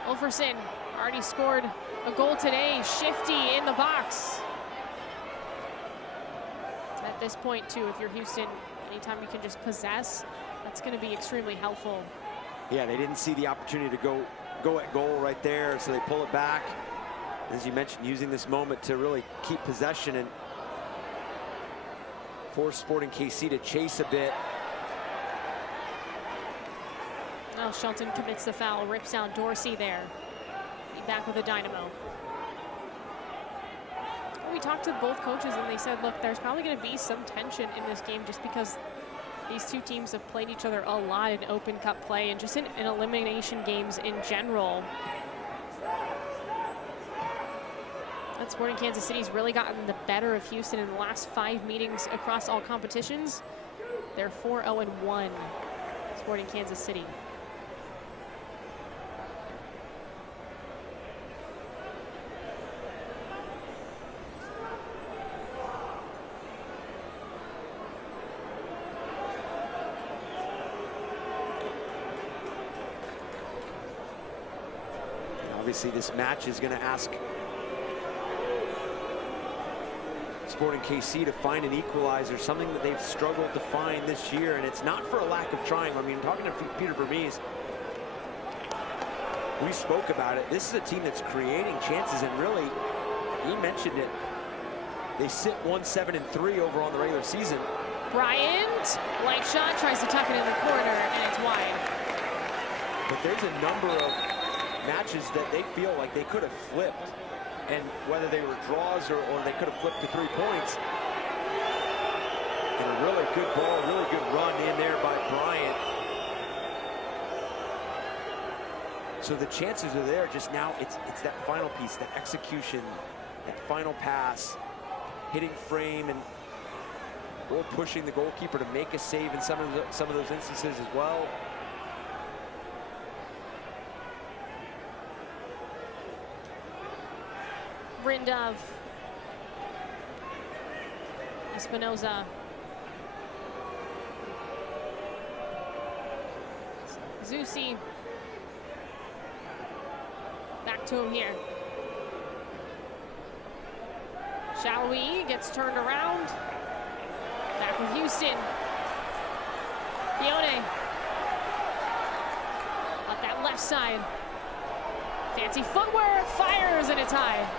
Ulferson already scored a goal today. Shifty in the box. At this point, too, if you're Houston, anytime you can just possess, that's going to be extremely helpful. Yeah, they didn't see the opportunity to go at goal right there, so they pull it back. As you mentioned, using this moment to really keep possession and force Sporting KC to chase a bit. Now Shelton commits the foul, rips down Dorsey there. Back with the Dynamo. We talked to both coaches and they said, look, there's probably going to be some tension in this game just because these two teams have played each other a lot in Open Cup play and just in elimination games in general. That Sporting Kansas City's really gotten the better of Houston in the last 5 meetings across all competitions. They're 4-0-1, Sporting Kansas City. Obviously, this match is going to ask Sporting KC to find an equalizer, something that they've struggled to find this year, and it's not for a lack of trying. I mean, talking to Peter Vermees, we spoke about it. This is a team that's creating chances, and really, he mentioned it. They sit 1-7-3 over on the regular season. Bryant, light shot, tries to tuck it in the corner, and it's wide. But there's a number of matches that they feel like they could have flipped, and whether they were draws or they could have flipped to 3 points. And a really good ball, really good run in there by Bryant. So the chances are there. Just now it's that final piece, that execution, that final pass, hitting frame, and or pushing the goalkeeper to make a save in some of those instances as well. Brindov, Espinoza, Zusi, back to him here. Shallowy gets turned around, back with Houston. Bione, up that left side. Fancy footwork, fires, and it's high.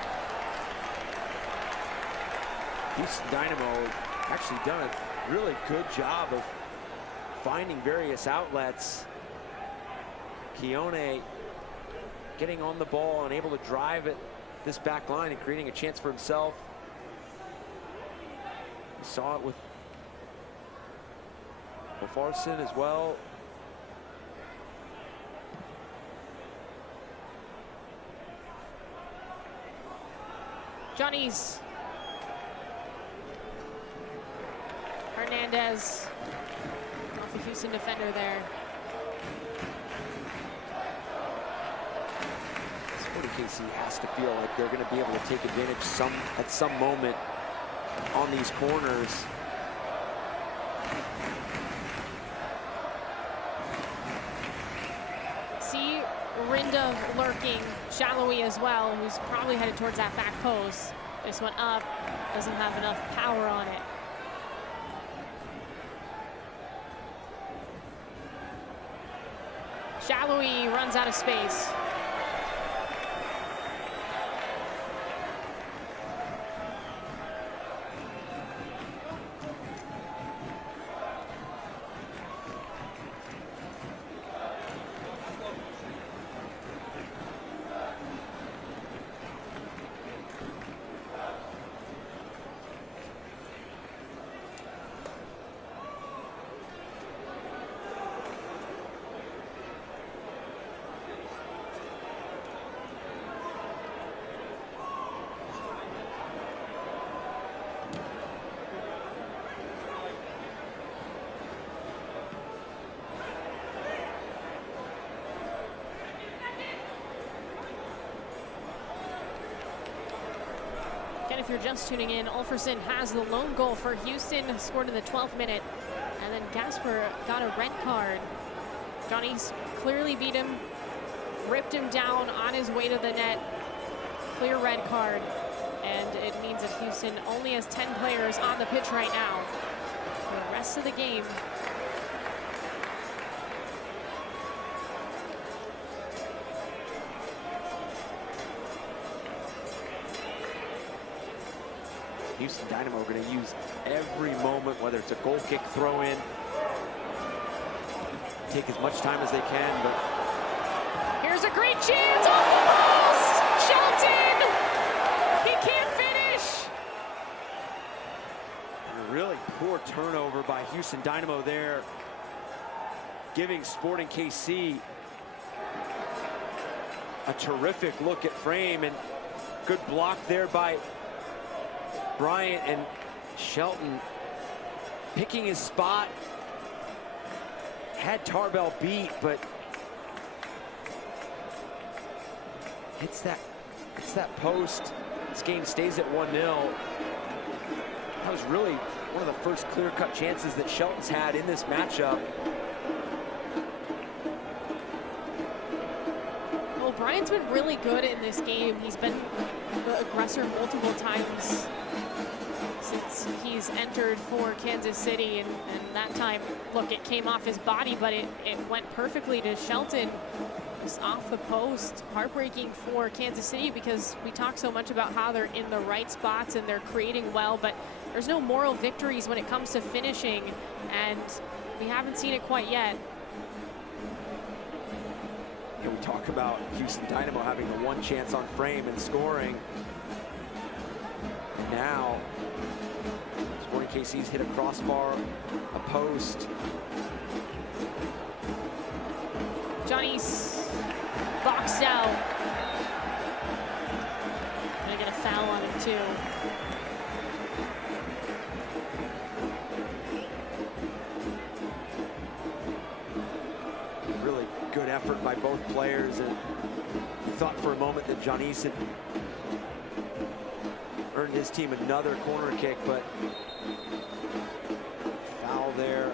Houston Dynamo actually done a really good job of finding various outlets. Keone getting on the ball and able to drive it this back line and creating a chance for himself. We saw it with Ofarson as well. Johnny's. Hernandez off the Houston defender there. Sporting KC has to feel like they're going to be able to take advantage at some moment on these corners. See Rindov lurking, Shallowy as well, who's probably headed towards that back post. This one up, doesn't have enough power on it. Shallowy runs out of space. If you're just tuning in, Ulferson has the lone goal for Houston, scored in the 12th minute. And then Gasper got a red card. Johnny's clearly beat him, ripped him down on his way to the net. Clear red card. And it means that Houston only has 10 players on the pitch right now for the rest of the game. Houston Dynamo are going to use every moment, whether it's a goal kick, throw in, take as much time as they can. But here's a great chance off the post. Shelton, he can't finish. A really poor turnover by Houston Dynamo there, giving Sporting KC a terrific look at frame, and good block there by Bryant, and Shelton picking his spot. Had Tarbell beat, but it's that post. This game stays at 1-0. That was really one of the first clear-cut chances that Shelton's had in this matchup. Well, Bryant's been really good in this game. He's been the aggressor multiple times since he's entered for Kansas City, and that time, look, it came off his body, but it went perfectly to Shelton, just off the post. Heartbreaking for Kansas City, because we talk so much about how they're in the right spots and they're creating well, but there's no moral victories when it comes to finishing, and we haven't seen it quite yet. Yeah, we talk about Houston Dynamo having the one chance on frame and scoring. Now, Sporting KC's hit a crossbar, a post. Johnny's boxed out. Gonna get a foul on him too. Really good effort by both players, and we thought for a moment that Johnny's had earned his team another corner kick, but foul there.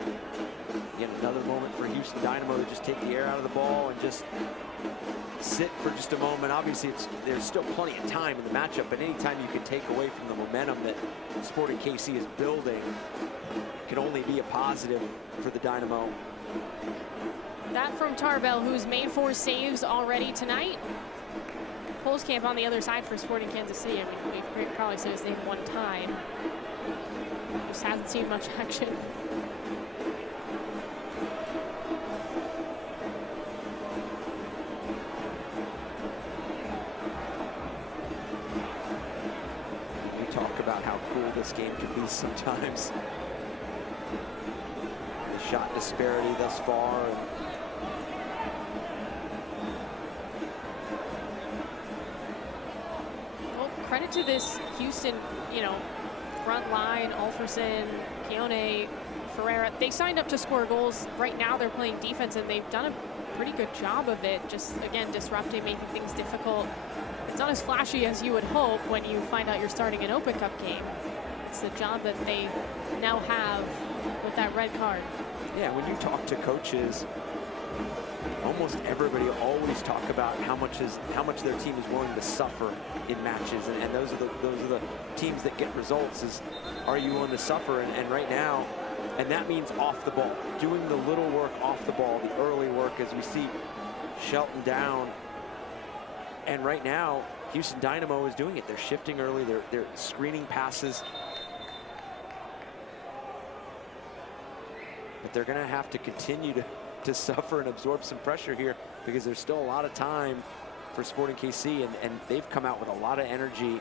Again, another moment for Houston Dynamo to just take the air out of the ball and just sit for just a moment. Obviously, there's still plenty of time in the matchup, but anytime you can take away from the momentum that Sporting KC is building, can only be a positive for the Dynamo. That from Tarbell, who's made 4 saves already tonight. Polskamp on the other side for Sporting Kansas City. I mean, we've probably said his name one time. Just hasn't seen much action. We talk about how cool this game can be sometimes. The shot disparity thus far. Credit to this Houston, front line, Ulferson, Keone, Ferreira. They signed up to score goals. Right now they're playing defense, and they've done a pretty good job of it. Just, again, disrupting, making things difficult. It's not as flashy as you would hope when you find out you're starting an Open Cup game. It's the job that they now have with that red card. Yeah, when you talk to coaches almost everybody always talk about how much their team is willing to suffer in matches, and those are the teams that get results. Is, are you willing to suffer? And right now, and that means off the ball, doing the little work off the ball, the early work, as we see Shelton down. And right now, Houston Dynamo is doing it. They're shifting early. They're screening passes. But they're going to have to continue to suffer and absorb some pressure here, because there's still a lot of time for Sporting KC, and they've come out with a lot of energy.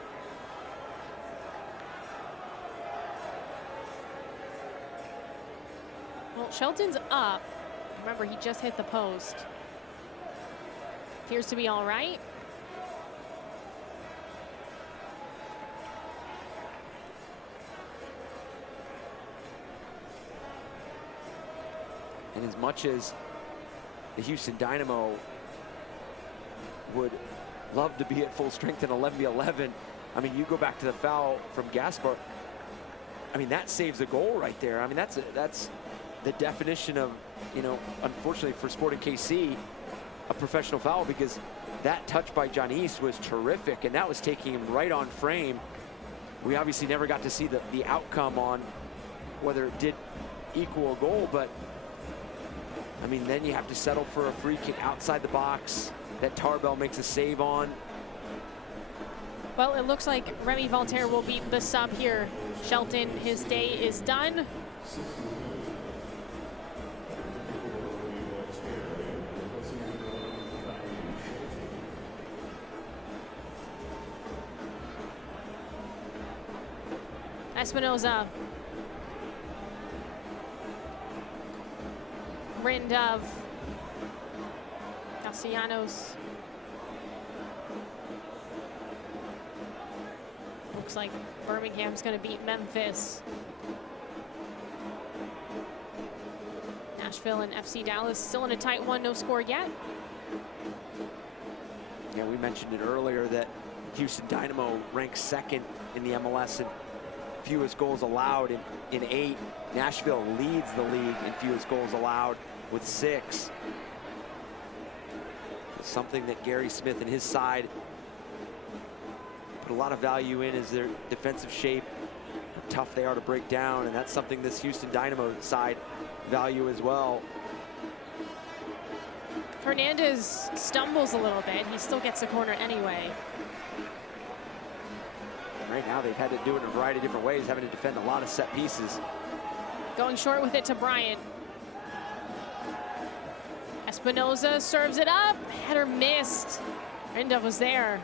Well, Shelton's up. Remember, he just hit the post. Appears to be all right. And as much as the Houston Dynamo would love to be at full strength in 11v11, I mean, you go back to the foul from Gaspar. I mean, that saves a goal right there. I mean, that's the definition of, you know, unfortunately for Sporting KC, a professional foul, because that touch by Janice was terrific, and that was taking him right on frame. We obviously never got to see the outcome on whether it did equal a goal, but I mean, then you have to settle for a free kick outside the box that Tarbell makes a save on. Well, it looks like Remy Voltaire will be the sub here. Shelton, his day is done. Espinoza. Rindov. Castellanos. Looks like Birmingham's going to beat Memphis. Nashville and FC Dallas still in a tight one, no score yet. Yeah, we mentioned it earlier that Houston Dynamo ranks second in the MLS in fewest goals allowed in 8. Nashville leads the league in fewest goals allowed with 6. It's something that Gary Smith and his side put a lot of value in, is their defensive shape, how tough they are to break down, and that's something this Houston Dynamo side value as well. Hernandez stumbles a little bit. He still gets the corner anyway. Right now they've had to do it in a variety of different ways, having to defend a lot of set pieces. Going short with it to Bryant. Espinoza serves it up. Header missed. Rindov was there.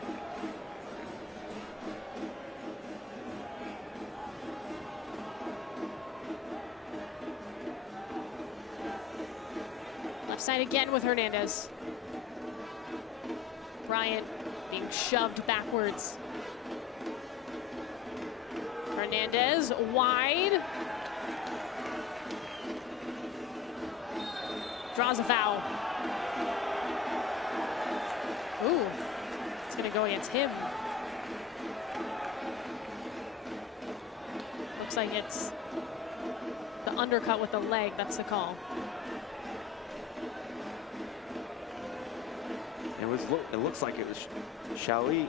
Left side again with Hernandez. Bryant being shoved backwards. Hernandez wide. Draws a foul. Ooh, it's gonna go against him. Looks like it's the undercut with the leg, that's the call. It looks like it was Shaoli.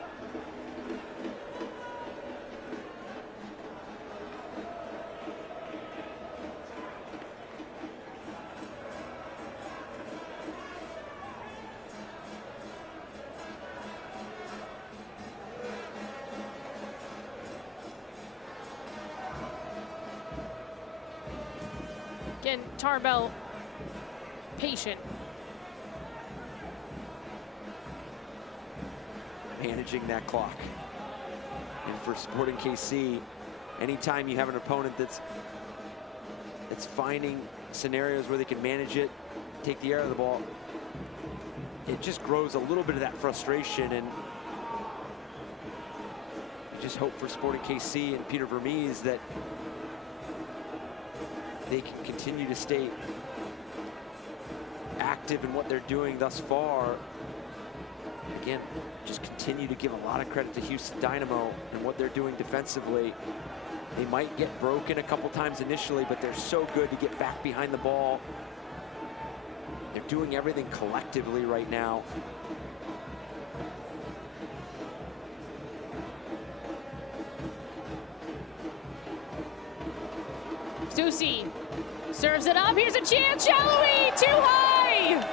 Again, Tarbell patient. Managing that clock. And for Sporting KC, anytime you have an opponent that's finding scenarios where they can manage it, take the air out of the ball, it just grows a little bit of that frustration. And just hope for Sporting KC and Peter Vermees that they can continue to stay active in what they're doing thus far. Again, just continue to give a lot of credit to Houston Dynamo and what they're doing defensively. They might get broken a couple times initially, but they're so good to get back behind the ball. They're doing everything collectively right now. Zusi serves it up. Here's a chance. Shallowy, too high.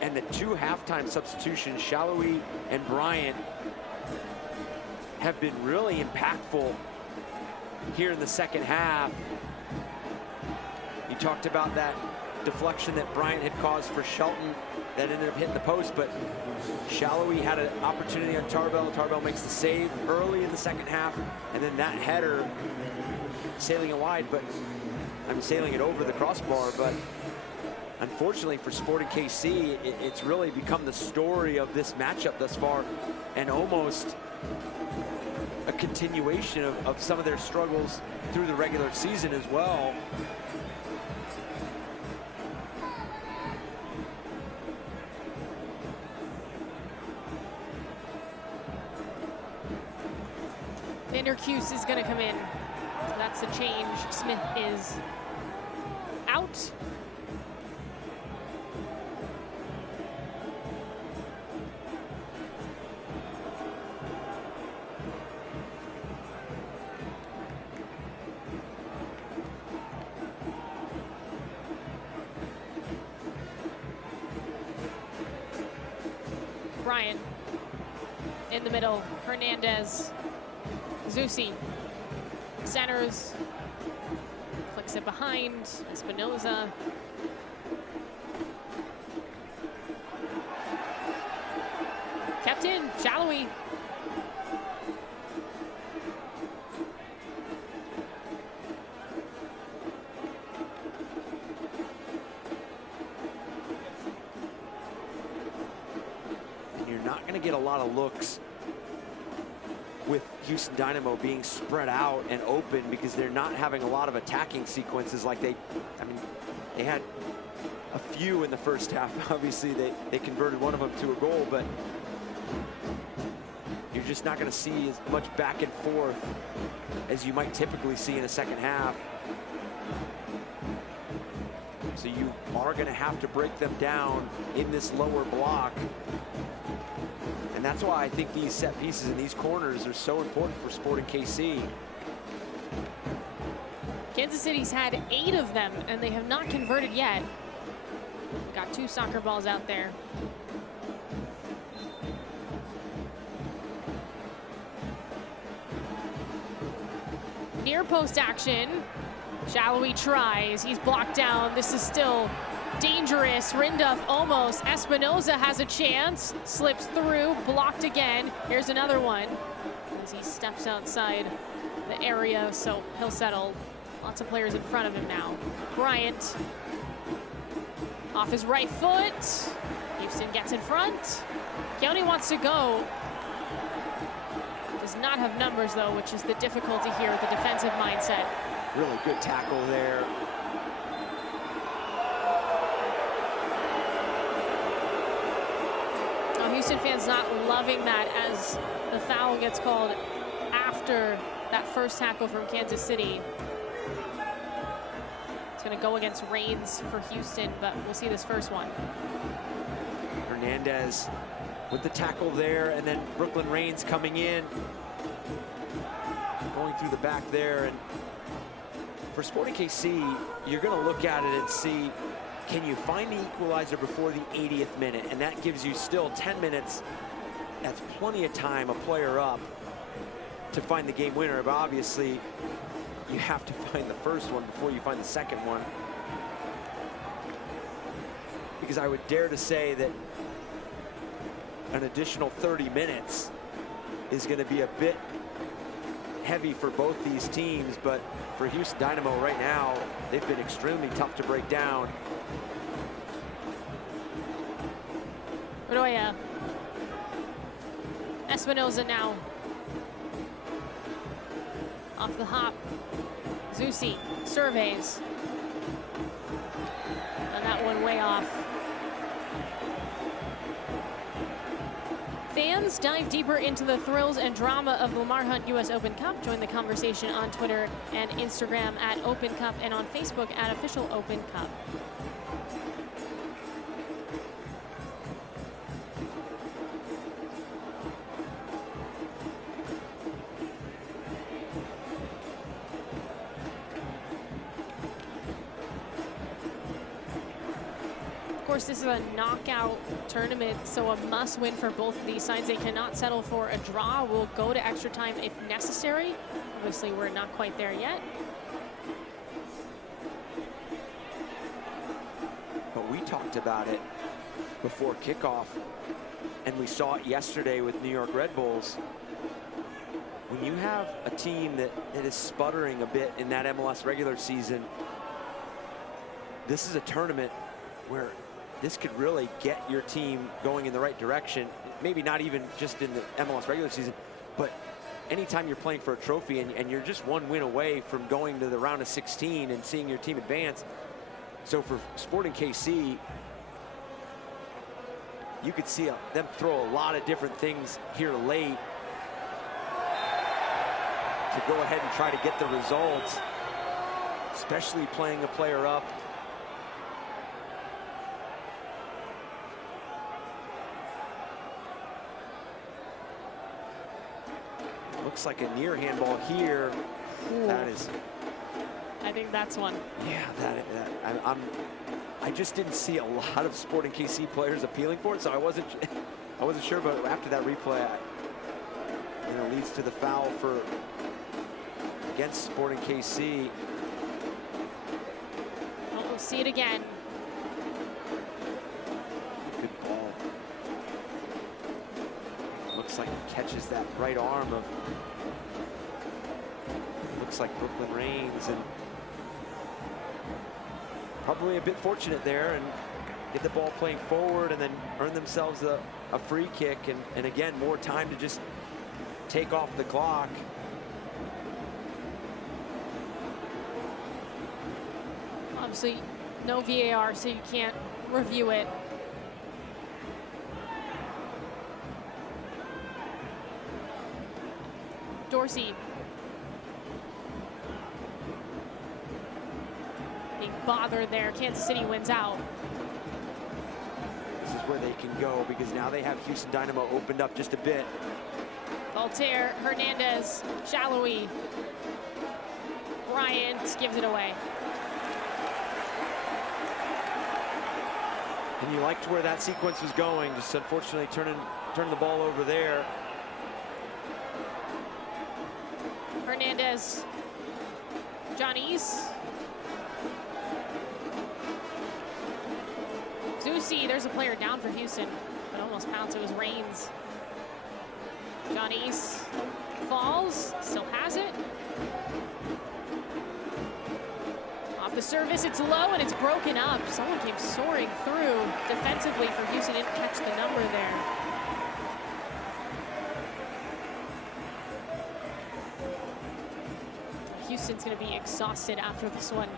And the two halftime substitutions, Shallowy and Bryant, have been really impactful here in the second half. You talked about that deflection that Bryant had caused for Shelton that ended up hitting the post, but Shallowy had an opportunity on Tarbell. Tarbell makes the save early in the second half, and then that header sailing it wide, but I'm sailing it over the crossbar. But unfortunately for Sporting KC, it's really become the story of this matchup thus far, and almost a continuation of some of their struggles through the regular season as well. Vanderkues is going to come in. So that's the change. Smith is out. Brian in the middle. Hernandez. Zusi centers, flicks it behind. Espinoza. Kept in. Shallowy. And you're not going to get a lot of looks with Houston Dynamo being spread out and open because they're not having a lot of attacking sequences like they had a few in the first half. Obviously, they converted one of them to a goal, but you're just not going to see as much back and forth as you might typically see in a second half. So you are going to have to break them down in this lower block. And that's why I think these set pieces and these corners are so important for Sporting KC. Kansas City's had 8 of them, and they have not converted yet. Got 2 soccer balls out there. Near post action. Shallowy tries. He's blocked down. This is still dangerous. Rinduf almost. Espinoza has a chance. Slips through. Blocked again. Here's another one as he steps outside the area, so he'll settle. Lots of players in front of him now. Bryant off his right foot. Houston gets in front. County wants to go. Does not have numbers though, which is the difficulty here with the defensive mindset. Really good tackle there. Houston fans not loving that as the foul gets called after that first tackle from Kansas City. It's going to go against Reigns for Houston, but we'll see this first one. Hernandez with the tackle there, and then Brooklyn Reigns coming in, going through the back there. And for Sporting KC, you're going to look at it and see, can you find the equalizer before the 80th minute? And that gives you still 10 minutes. That's plenty of time, a player up, to find the game winner. But obviously, you have to find the first one before you find the second one. Because I would dare to say that an additional 30 minutes is going to be a bit heavy for both these teams. But for Houston Dynamo right now, they've been extremely tough to break down. Roya. Espinoza now. Off the hop. Zusi surveys. And that one way off. Fans dive deeper into the thrills and drama of the Lamar Hunt U.S. Open Cup. Join the conversation on Twitter and Instagram at Open Cup and on Facebook at Official Open Cup. Of course, this is a knockout tournament, so a must-win for both of these sides. They cannot settle for a draw. Will go to extra time if necessary. Obviously, we're not quite there yet. But we talked about it before kickoff, and we saw it yesterday with New York Red Bulls. When you have a team that is sputtering a bit in that MLS regular season, this is a tournament where this could really get your team going in the right direction. Maybe not even just in the MLS regular season, but anytime you're playing for a trophy and you're just one win away from going to the round of 16 and seeing your team advance. So for Sporting KC, you could see them throw a lot of different things here late to go ahead and try to get the results, especially playing a player up. Looks like a near handball here. Ooh. That is. I think that's one. Yeah, I just didn't see a lot of Sporting KC players appealing for it, so I wasn't sure. But after that replay, leads to the foul against Sporting KC. Well, we'll see it again. Good ball. Looks like he catches that right arm of, looks like Brooklyn Reigns, and probably a bit fortunate there and get the ball playing forward and then earn themselves a free kick, and again, more time to just take off the clock. Obviously, no VAR, so you can't review it. Dorsey. Being bothered there. Kansas City wins out. This is where they can go because now they have Houston Dynamo opened up just a bit. Voltaire, Hernandez, Shallowy. Bryant gives it away. And you liked where that sequence was going, just unfortunately turning the ball over there. Hernandez, Johnny's. Zusi, there's a player down for Houston, but almost pounced. It was Reigns. Johnny's falls, still has it. Off the service, it's low and it's broken up. Someone came soaring through defensively for Houston, didn't catch the number there. Houston's going to be exhausted after this one.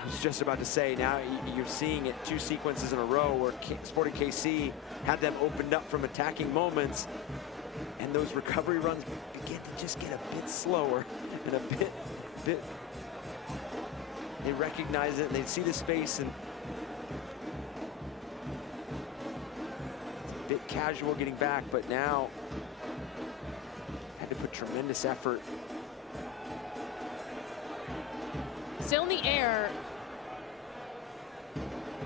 I was just about to say, now you're seeing it 2 sequences in a row where Sporting KC had them opened up from attacking moments, and those recovery runs begin to just get a bit slower and a bit they recognize it and they see the space, and it's a bit casual getting back, but now had to put tremendous effort. Still in the air.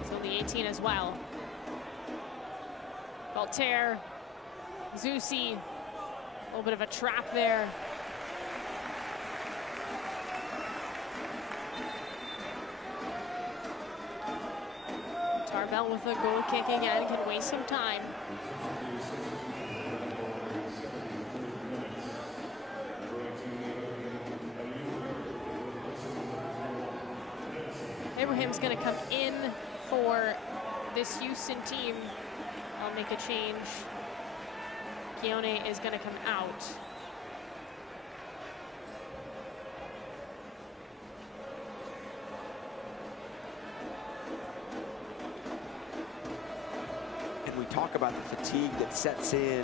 Still in the 18 as well. Voltaire, Zusi, a little bit of a trap there. Tarbell with a goal kick again, can waste some time. Abraham's going to come in for this Houston team. I'll make a change. Keone is going to come out. talk about the fatigue that sets in,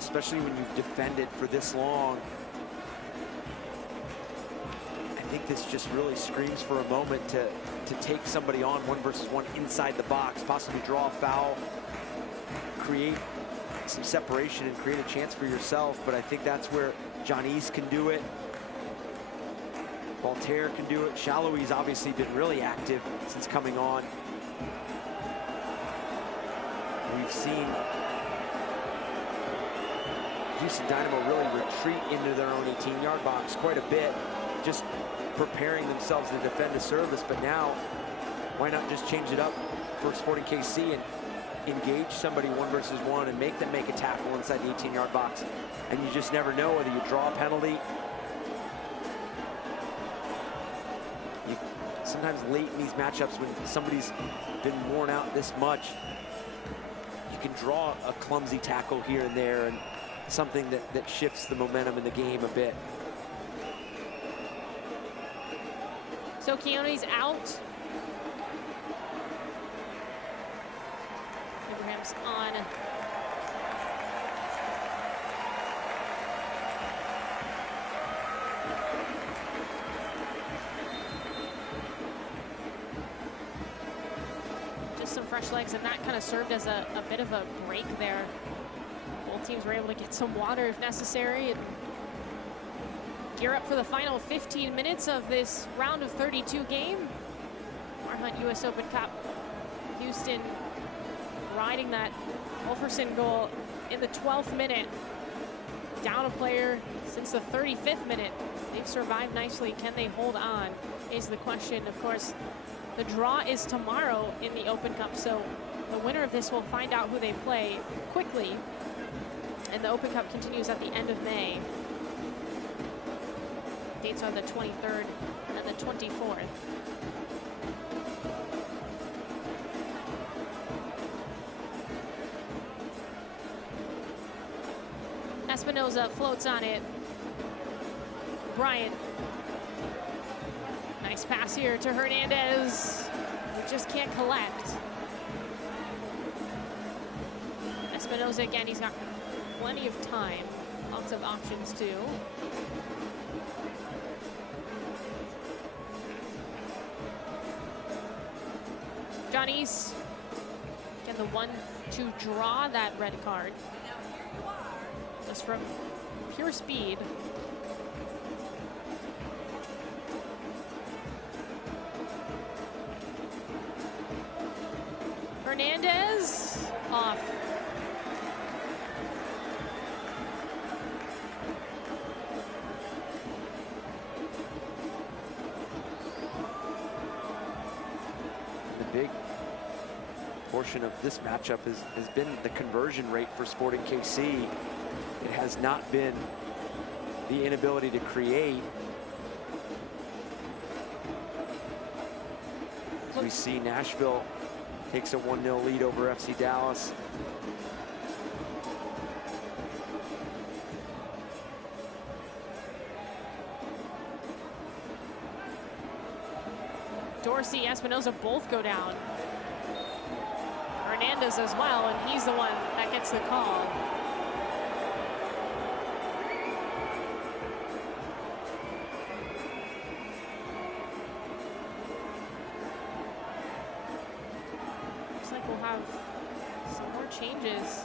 especially when you've defended for this long. I think this just really screams for a moment to take somebody on 1-versus-1 inside the box, possibly draw a foul, create some separation and create a chance for yourself. But I think that's where Johnny's can do it. Voltaire can do it. Shallowy's obviously been really active since coming on. We've seen Houston Dynamo really retreat into their own 18-yard box quite a bit, just preparing themselves to defend the service. But now, why not just change it up for Sporting KC and engage somebody 1-versus-1 and make them make a tackle inside the 18-yard box? And you just never know whether you draw a penalty. Sometimes late in these matchups, when somebody's been worn out this much, you can draw a clumsy tackle here and there, and something that shifts the momentum in the game a bit. So Keone's out. Abraham's on. Just some fresh legs, and that kind of served as a bit of a break there. Both teams were able to get some water if necessary, and gear up for the final 15 minutes of this round of 32 game. Lamar US Open Cup. Houston riding that Wolferson goal in the 12th minute. Down a player since the 35th minute. They've survived nicely. Can they hold on is the question. Of course, the draw is tomorrow in the Open Cup, so the winner of this will find out who they play quickly. And the Open Cup continues at the end of May. Dates are the 23rd and the 24th. Espinoza floats on it. Bryant. Nice pass here to Hernandez, who just can't collect. Espinoza again, he's got plenty of time. Lots of options too. Johnny's get the one to draw that red card. Just from pure speed. Hernandez off. Big portion of this matchup has been the conversion rate for Sporting KC. It has not been the inability to create. As we see, Nashville takes a 1-0 lead over FC Dallas. Dorsey, Espinoza both go down. Hernandez as well, and he's the one that gets the call. Looks like we'll have some more changes.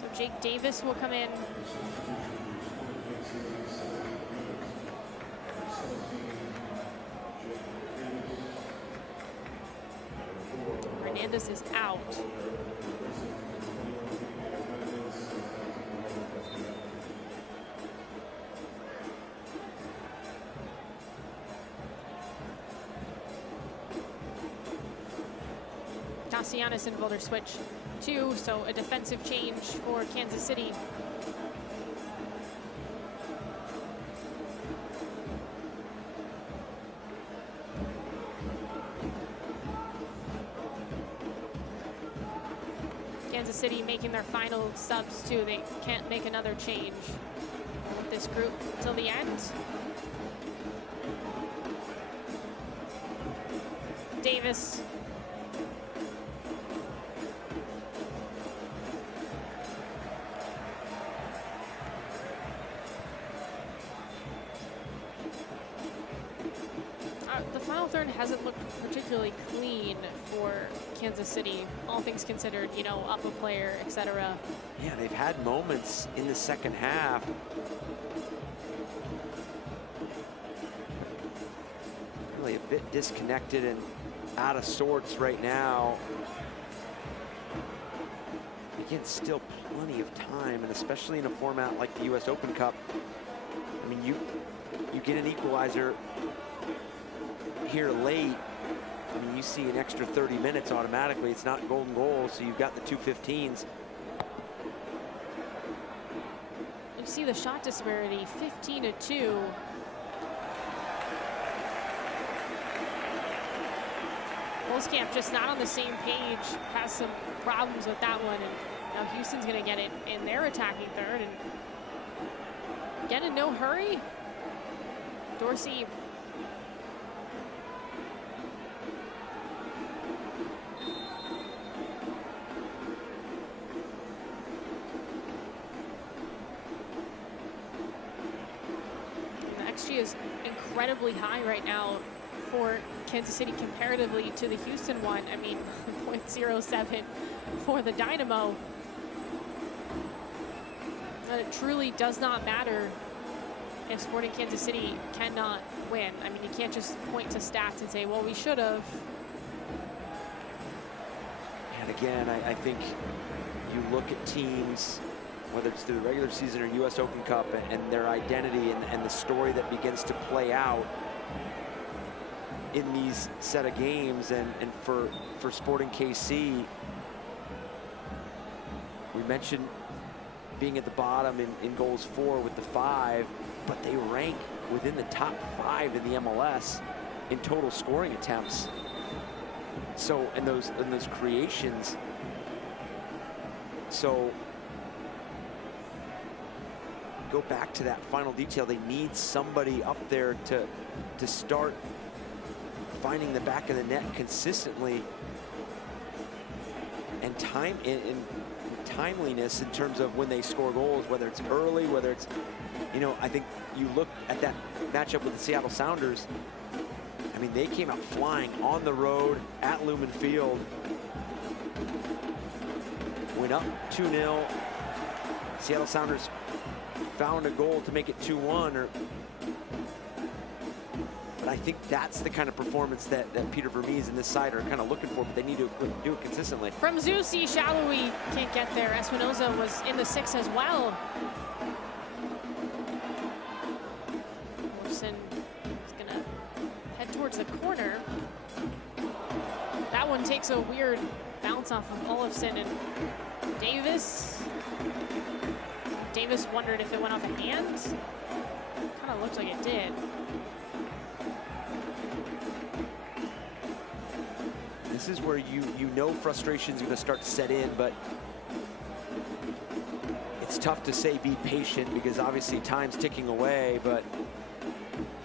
So Jake Davis will come in. Hernandez is out. Castellanos and Boulder switch too, so a defensive change for Kansas City. Kansas City making their final subs too. They can't make another change with this group till the end. Davis. The final third hasn't looked particularly clean for Kansas City, all things considered, you know, up a player, etc. Yeah, they've had moments in the second half. Really a bit disconnected and out of sorts right now. Again, still plenty of time, and especially in a format like the US Open Cup. I mean, you get an equalizer here late. I mean, you see an extra 30 minutes automatically. It's not golden goal, so you've got the 2:15s. You see the shot disparity, 15-2. Wolfskamp just not on the same page, has some problems with that one, and now Houston's gonna get it in their attacking third, and again in no hurry. Dorsey is incredibly high right now for Kansas City comparatively to the Houston one. I mean, 0.07 for the Dynamo. It truly does not matter if Sporting Kansas City cannot win. I mean, you can't just point to stats and say, well, we should have. And again, I think you look at teams, whether it's through the regular season or US Open Cup, and their identity and the story that begins to play out in these set of games. And for Sporting KC, we mentioned being at the bottom in goals for with the 5, but they rank within the top 5 in the MLS in total scoring attempts. So, in those creations. So, go back to that final detail. They need somebody up there to start finding the back of the net consistently, and timeliness in terms of when they score goals, whether it's early, whether it's, you know, I think you look at that matchup with the Seattle Sounders. I mean, they came out flying on the road at Lumen Field, went up 2-0. Seattle Sounders found a goal to make it 2-1. But I think that's the kind of performance that Peter Vermees and this side are kind of looking for, but they need to do it consistently. From Zusi, Shallowy can't get there. Espinoza was in the 6 as well. Morrison is gonna head towards the corner. That one takes a weird bounce off of Olofsson, and Davis wondered if it went off a hand. Kind of looked like it did. This is where you know frustration is going to start to set in, but it's tough to say be patient because obviously time's ticking away, but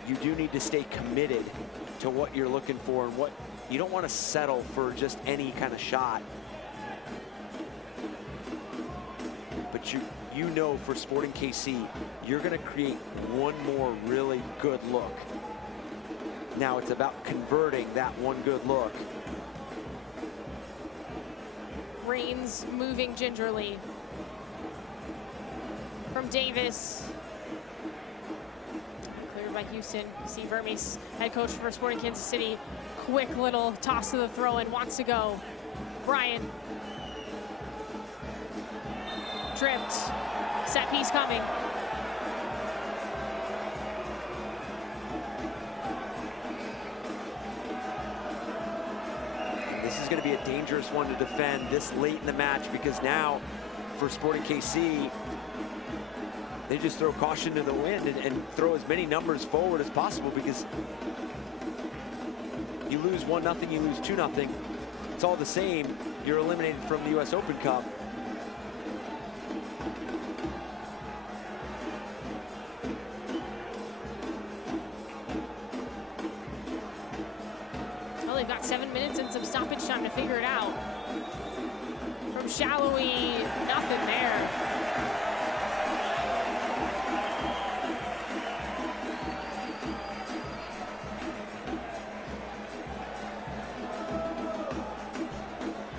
you do need to stay committed to what you're looking for, and what you don't want to settle for just any kind of shot. But you know for Sporting KC, you're going to create one more really good look. Now it's about converting that one good look. Reigns moving gingerly. From Davis. Cleared by Houston. See Vermees, head coach for Sporting Kansas City. Quick little toss to the throw and wants to go. Brian. Tripped. Set piece coming. This is going to be a dangerous one to defend this late in the match, because now for Sporting KC, they just throw caution to the wind and throw as many numbers forward as possible, because you lose 1-0, you lose 2-0. It's all the same. You're eliminated from the US Open Cup. Well, they they've got 7 minutes and some stoppage time to figure it out. From Shallowy, nothing there.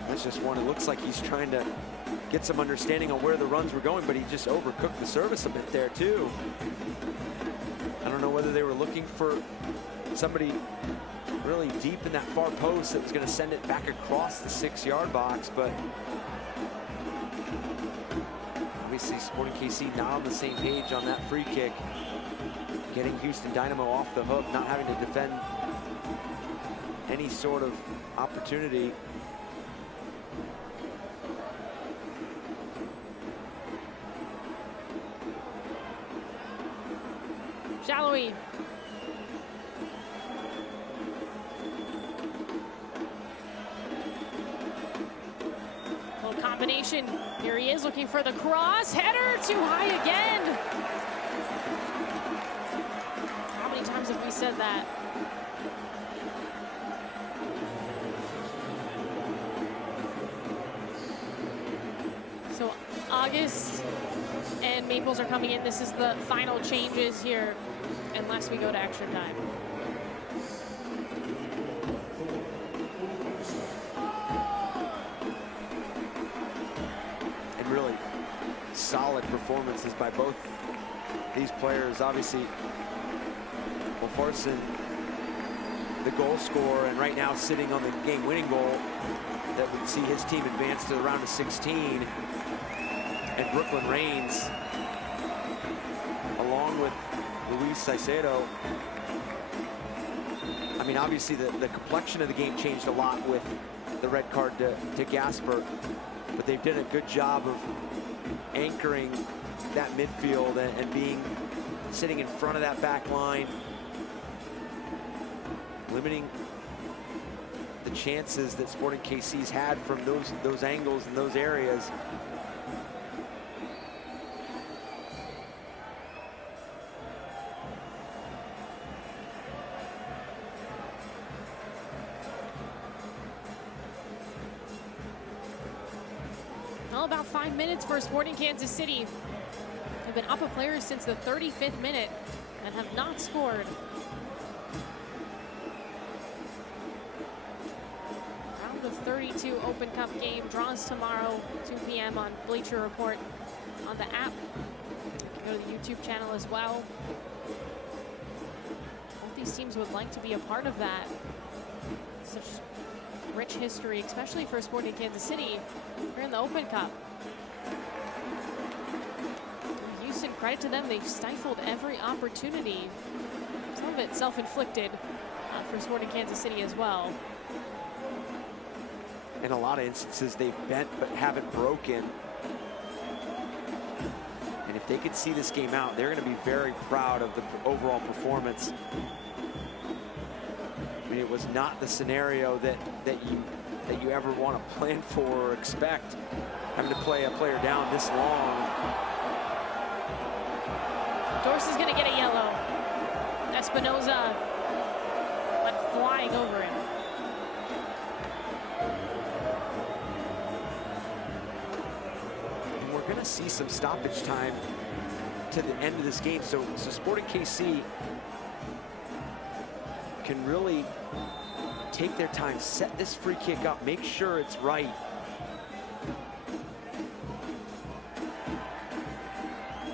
That's just one. It looks like he's trying to get some understanding on where the runs were going, but he just overcooked the service a bit there too. I don't know whether they were looking for somebody really deep in that far post that was going to send it back across the 6-yard box, but obviously Sporting KC not on the same page on that free kick. Getting Houston Dynamo off the hook, not having to defend any sort of opportunity. Shallowy. Little combination. Here he is looking for the cross. Header too high again. How many times have we said that? So August and Maples are coming in. This is the final changes here, unless we go to extra time. And really solid performances by both these players. Obviously, Wolfarson, the goal scorer, and right now sitting on the game-winning goal that would see his team advance to the round of 16. And Brooklyn Reigns, along with Luis Caicedo. I mean, obviously the complexion of the game changed a lot with the red card to Gasper, but they've done a good job of anchoring that midfield and sitting in front of that back line, limiting the chances that Sporting KC's had from those angles and those areas. About 5 minutes for Sporting Kansas City. They've been up a player since the 35th minute and have not scored. Round of 32 Open Cup game draws tomorrow, 2 p.m. on Bleacher Report on the app. Go to the YouTube channel as well. Both these teams would like to be a part of that. Such rich history, especially for Sporting Kansas City here in the Open Cup. Houston, credit to them, they've stifled every opportunity. Some of it self-inflicted for Sporting Kansas City as well. In a lot of instances, they've bent but haven't broken. And if they could see this game out, they're going to be very proud of the overall performance. I mean, it was not the scenario that you ever want to plan for or expect, having to play a player down this long. Dorsey's going to get a yellow. Espinoza went flying over him. And we're going to see some stoppage time to the end of this game. So Sporting KC can really take their time, set this free kick up, make sure it's right.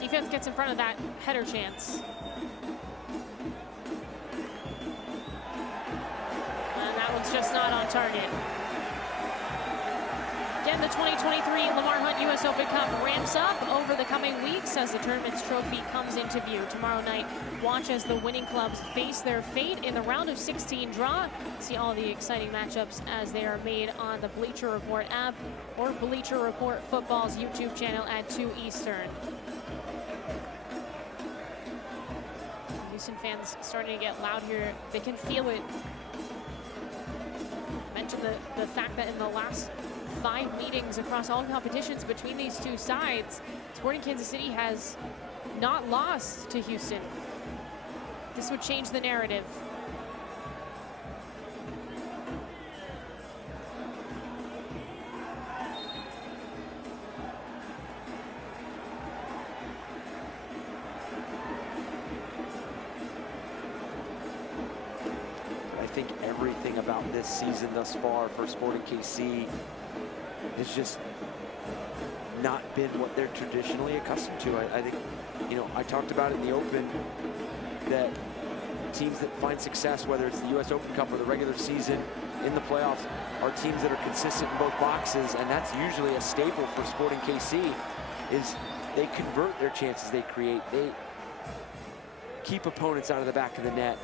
Defense gets in front of that header chance. And that one's just not on target. Again, the 2023 Lamar Hunt U.S. Open Cup ramps up over the coming weeks as the tournament's trophy comes into view. Tomorrow night, watch as the winning clubs face their fate in the round of 16 draw. See all the exciting matchups as they are made on the Bleacher Report app or Bleacher Report Football's YouTube channel at 2 Eastern. Houston fans starting to get loud here. They can feel it. I mentioned the fact that in the last 5 meetings across all competitions between these two sides, Sporting Kansas City has not lost to Houston. This would change the narrative. think everything about this season thus far for Sporting KC has just not been what they're traditionally accustomed to. I think, you know, I talked about it in the Open that teams that find success, whether it's the U.S. Open Cup or the regular season, in the playoffs, are teams that are consistent in both boxes, and that's usually a staple for Sporting KC, is they convert their chances they create. They keep opponents out of the back of the net.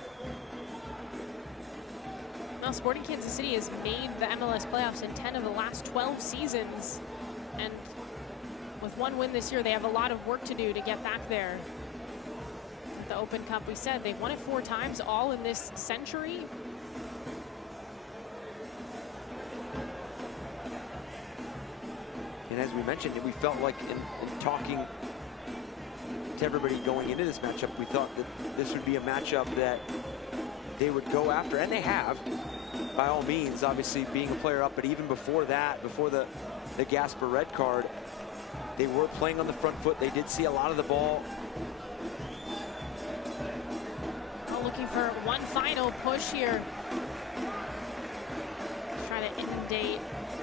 Now, Sporting Kansas City has made the MLS playoffs in 10 of the last 12 seasons, and with one win this year, they have a lot of work to do to get back there. The Open Cup, we said, they've won it 4 times, all in this century. And as we mentioned, we felt like in talking to everybody going into this matchup, we thought that this would be a matchup that they would go after, and they have, by all means, obviously being a player up, but even before that, before the Gasper red card, they were playing on the front foot. They did see a lot of the ball. Looking for one final push here. Try to inundate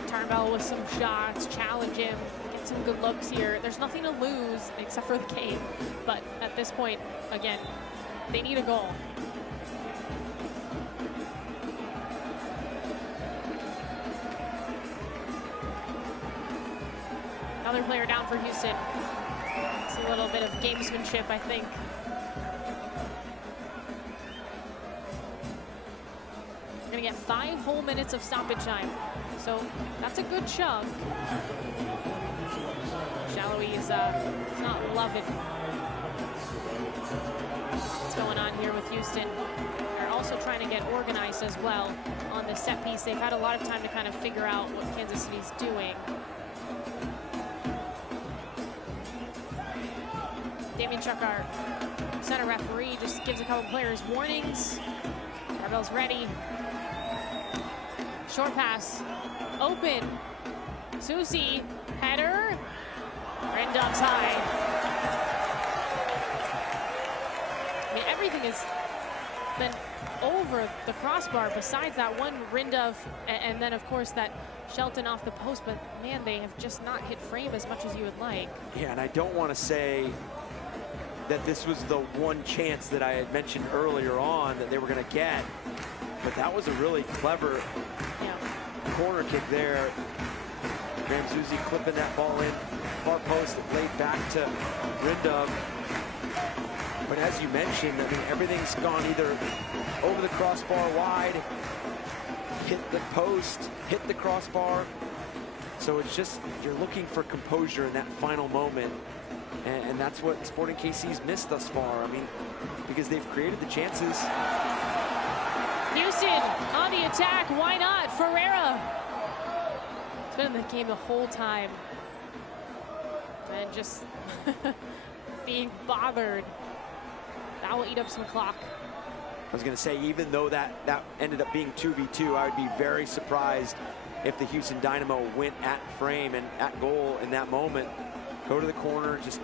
Turnbull with some shots, challenge him, get some good looks here. There's nothing to lose except for the game, but at this point, again, they need a goal. Another player down for Houston. It's a little bit of gamesmanship, I think. Gonna get 5 whole minutes of stoppage time, so that's a good chunk. Shallowy is not loving what's going on here with Houston. They're also trying to get organized as well on the set piece. They've had a lot of time to kind of figure out what Kansas City's doing. Damien Chuck, our center referee, just gives a couple players warnings. Tarbell's ready. Short pass, open, Susie, header, Rendon's high. I mean, everything has been over the crossbar besides that one Rindov, and then of course that Shelton off the post, but man, they have just not hit frame as much as you would like. Yeah, and I don't want to say that this was the one chance that I had mentioned earlier on that they were going to get, but that was a really clever corner kick there. Ramsuzzi clipping that ball in, far post, laid back to Rindov. But as you mentioned, I mean, everything's gone either over the crossbar wide, hit the post, hit the crossbar. So it's just, you're looking for composure in that final moment. And that's what Sporting KC's missed thus far. I mean, because they've created the chances. Houston on the attack, why not? Ferreira. He's been in the game the whole time. And just being bothered. That will eat up some clock. I was going to say, even though that ended up being 2v2, I would be very surprised if the Houston Dynamo went at frame and at goal in that moment. Go to the corner, just...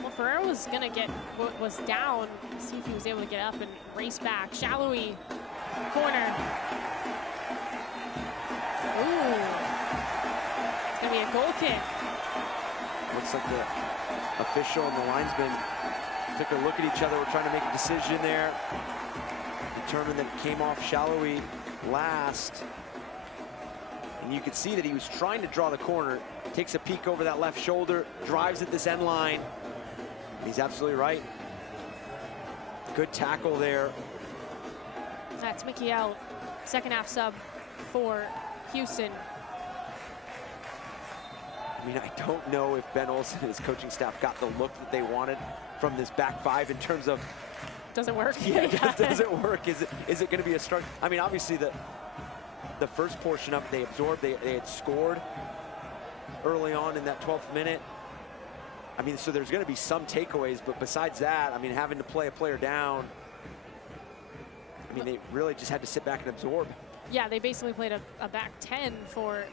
Well, Ferreira was going to was down. See if he was able to get up and race back. Shallowy, corner. Ooh. It's going to be a goal kick. Looks like the official and the linesman took a look at each other. We're trying to make a decision there. Determined that it came off Shallowy last. And you can see that he was trying to draw the corner. Takes a peek over that left shoulder, drives at this end line. He's absolutely right. Good tackle there. That's Mickey out. Second half sub for Houston. I mean, I don't know if Ben Olsen and his coaching staff got the look that they wanted from this back five in terms of... Does it work? Yeah, does it work? Is it going to be a start? I mean, obviously the first portion of it they absorbed. They had scored early on in that 12th minute. I mean, so there's going to be some takeaways, but besides that, I mean, having to play a player down, I mean, they really just had to sit back and absorb. Yeah, they basically played a back 10 for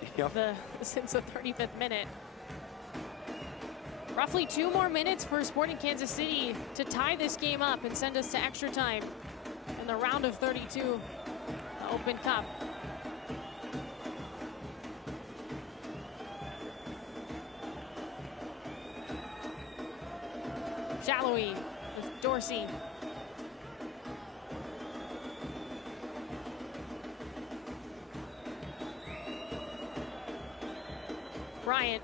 since the 35th minute. Roughly 2 more minutes for Sporting Kansas City to tie this game up and send us to extra time in the round of 32, the Open Cup. Shallowy with Dorsey. Bryant.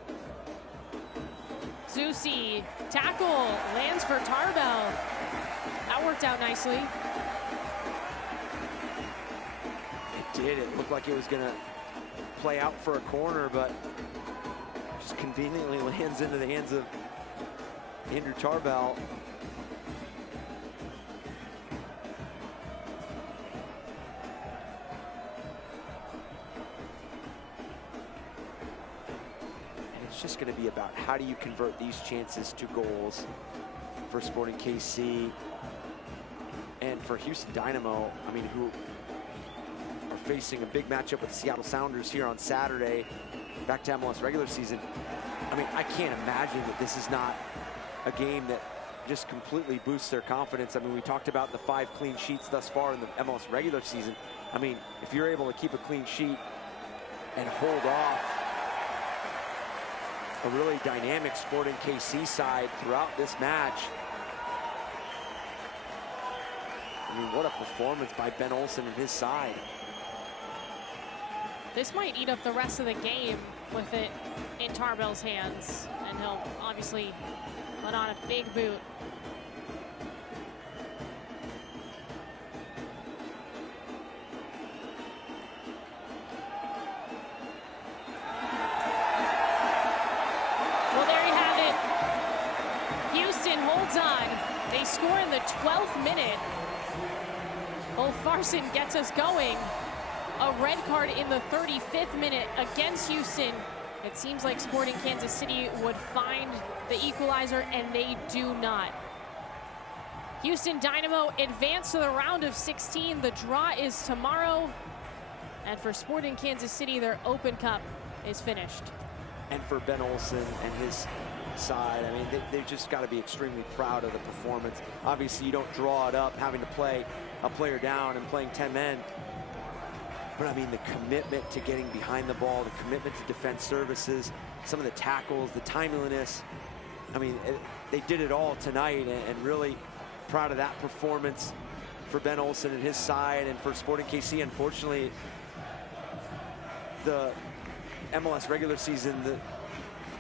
Zusi, tackle, lands for Tarbell. That worked out nicely. It did. It looked like it was going to play out for a corner, but just conveniently lands into the hands of Andrew Tarbell. Just going to be about how do you convert these chances to goals for Sporting KC and for Houston Dynamo, I mean, who are facing a big matchup with the Seattle Sounders here on Saturday, back to MLS regular season. I mean, I can't imagine that this is not a game that just completely boosts their confidence. I mean, we talked about the 5 clean sheets thus far in the MLS regular season. I mean, if you're able to keep a clean sheet and hold off a really dynamic Sporting KC side throughout this match. I mean, what a performance by Ben Olsen and his side. This might eat up the rest of the game with it in Tarbell's hands, and he'll obviously let on a big boot. They score in the 12th minute. Olfarsson gets us going. A red card in the 35th minute against Houston. It seems like Sporting Kansas City would find the equalizer, and they do not. Houston Dynamo advance to the round of 16. The draw is tomorrow. And for Sporting Kansas City, their Open Cup is finished. And for Ben Olsen and his side, I mean, they've just got to be extremely proud of the performance. Obviously, you don't draw it up having to play a player down and playing 10 men. But I mean, the commitment to getting behind the ball, the commitment to defense services, some of the tackles, the timeliness. I mean, they did it all tonight, and really proud of that performance for Ben Olsen and his side. And for Sporting KC, unfortunately, the MLS regular season,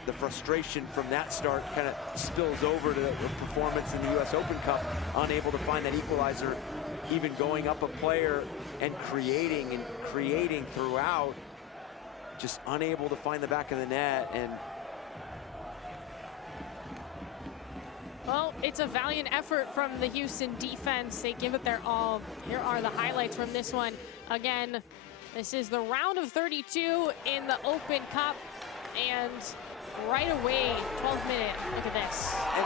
the frustration from that start kind of spills over to the performance in the US Open Cup, unable to find that equalizer, even going up a player and creating throughout, just unable to find the back of the net. And well, it's a valiant effort from the Houston defense. They give it their all. Here are the highlights from this one. Again, this is the round of 32 in the Open Cup, and right away, 12th minute, look at this. And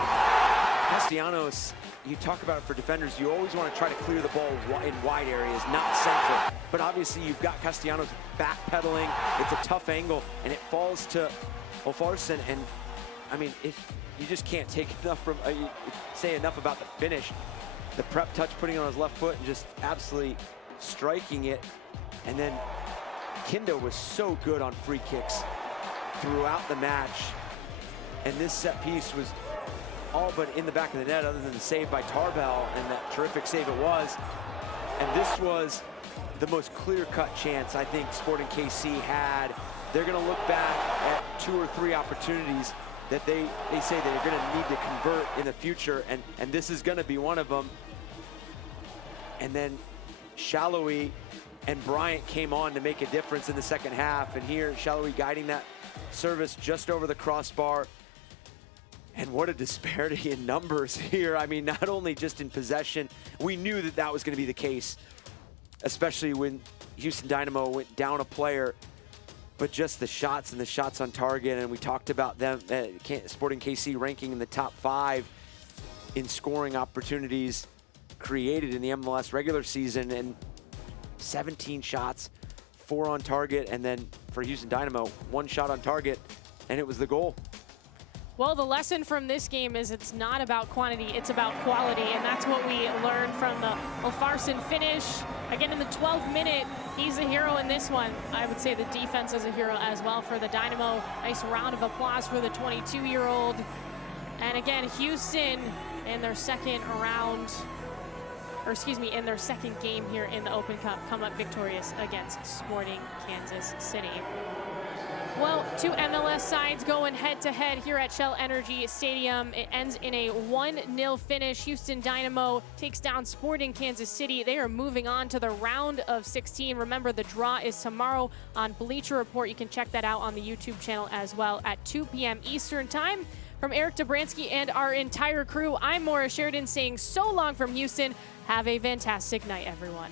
Castellanos, you talk about it for defenders, you always want to try to clear the ball in wide areas, not central. But obviously you've got Castellanos backpedaling. It's a tough angle, and it falls to Olfarsson. And I mean, you just can't take enough from, say enough about the finish. The prep touch, putting it on his left foot and just absolutely striking it. And then Kindo was so good on free kicks throughout the match, and this set piece was all but in the back of the net, other than the save by Tarbell, and that terrific save it was. And this was the most clear-cut chance I think Sporting KC had. They're going to look back at 2 or 3 opportunities that they say they're going to need to convert in the future, and this is going to be one of them. And then Shallowy and Bryant came on to make a difference in the second half, and here Shallowy guiding that service just over the crossbar. And what a disparity in numbers here. I mean, not only just in possession, we knew that that was going to be the case, especially when Houston Dynamo went down a player, but just the shots and the shots on target. And we talked about them, Sporting KC ranking in the top 5 in scoring opportunities created in the MLS regular season, and 17 shots, 4 on target, and then for Houston Dynamo, 1 shot on target, and it was the goal. Well, the lesson from this game is it's not about quantity, it's about quality, and that's what we learned from the Olfarsson finish. Again, in the 12th minute, he's a hero in this one. I would say the defense is a hero as well for the Dynamo. Nice round of applause for the 22-year-old. And again, Houston in their second round, or excuse me, in their second game here in the Open Cup, come up victorious against Sporting Kansas City. Well, two MLS sides going head-to-head here at Shell Energy Stadium. It ends in a 1-0 finish. Houston Dynamo takes down Sporting Kansas City. They are moving on to the round of 16. Remember, the draw is tomorrow on Bleacher Report. You can check that out on the YouTube channel as well at 2 p.m. Eastern Time. From Eric Dobransky and our entire crew, I'm Maura Sheridan saying so long from Houston. Have a fantastic night, everyone.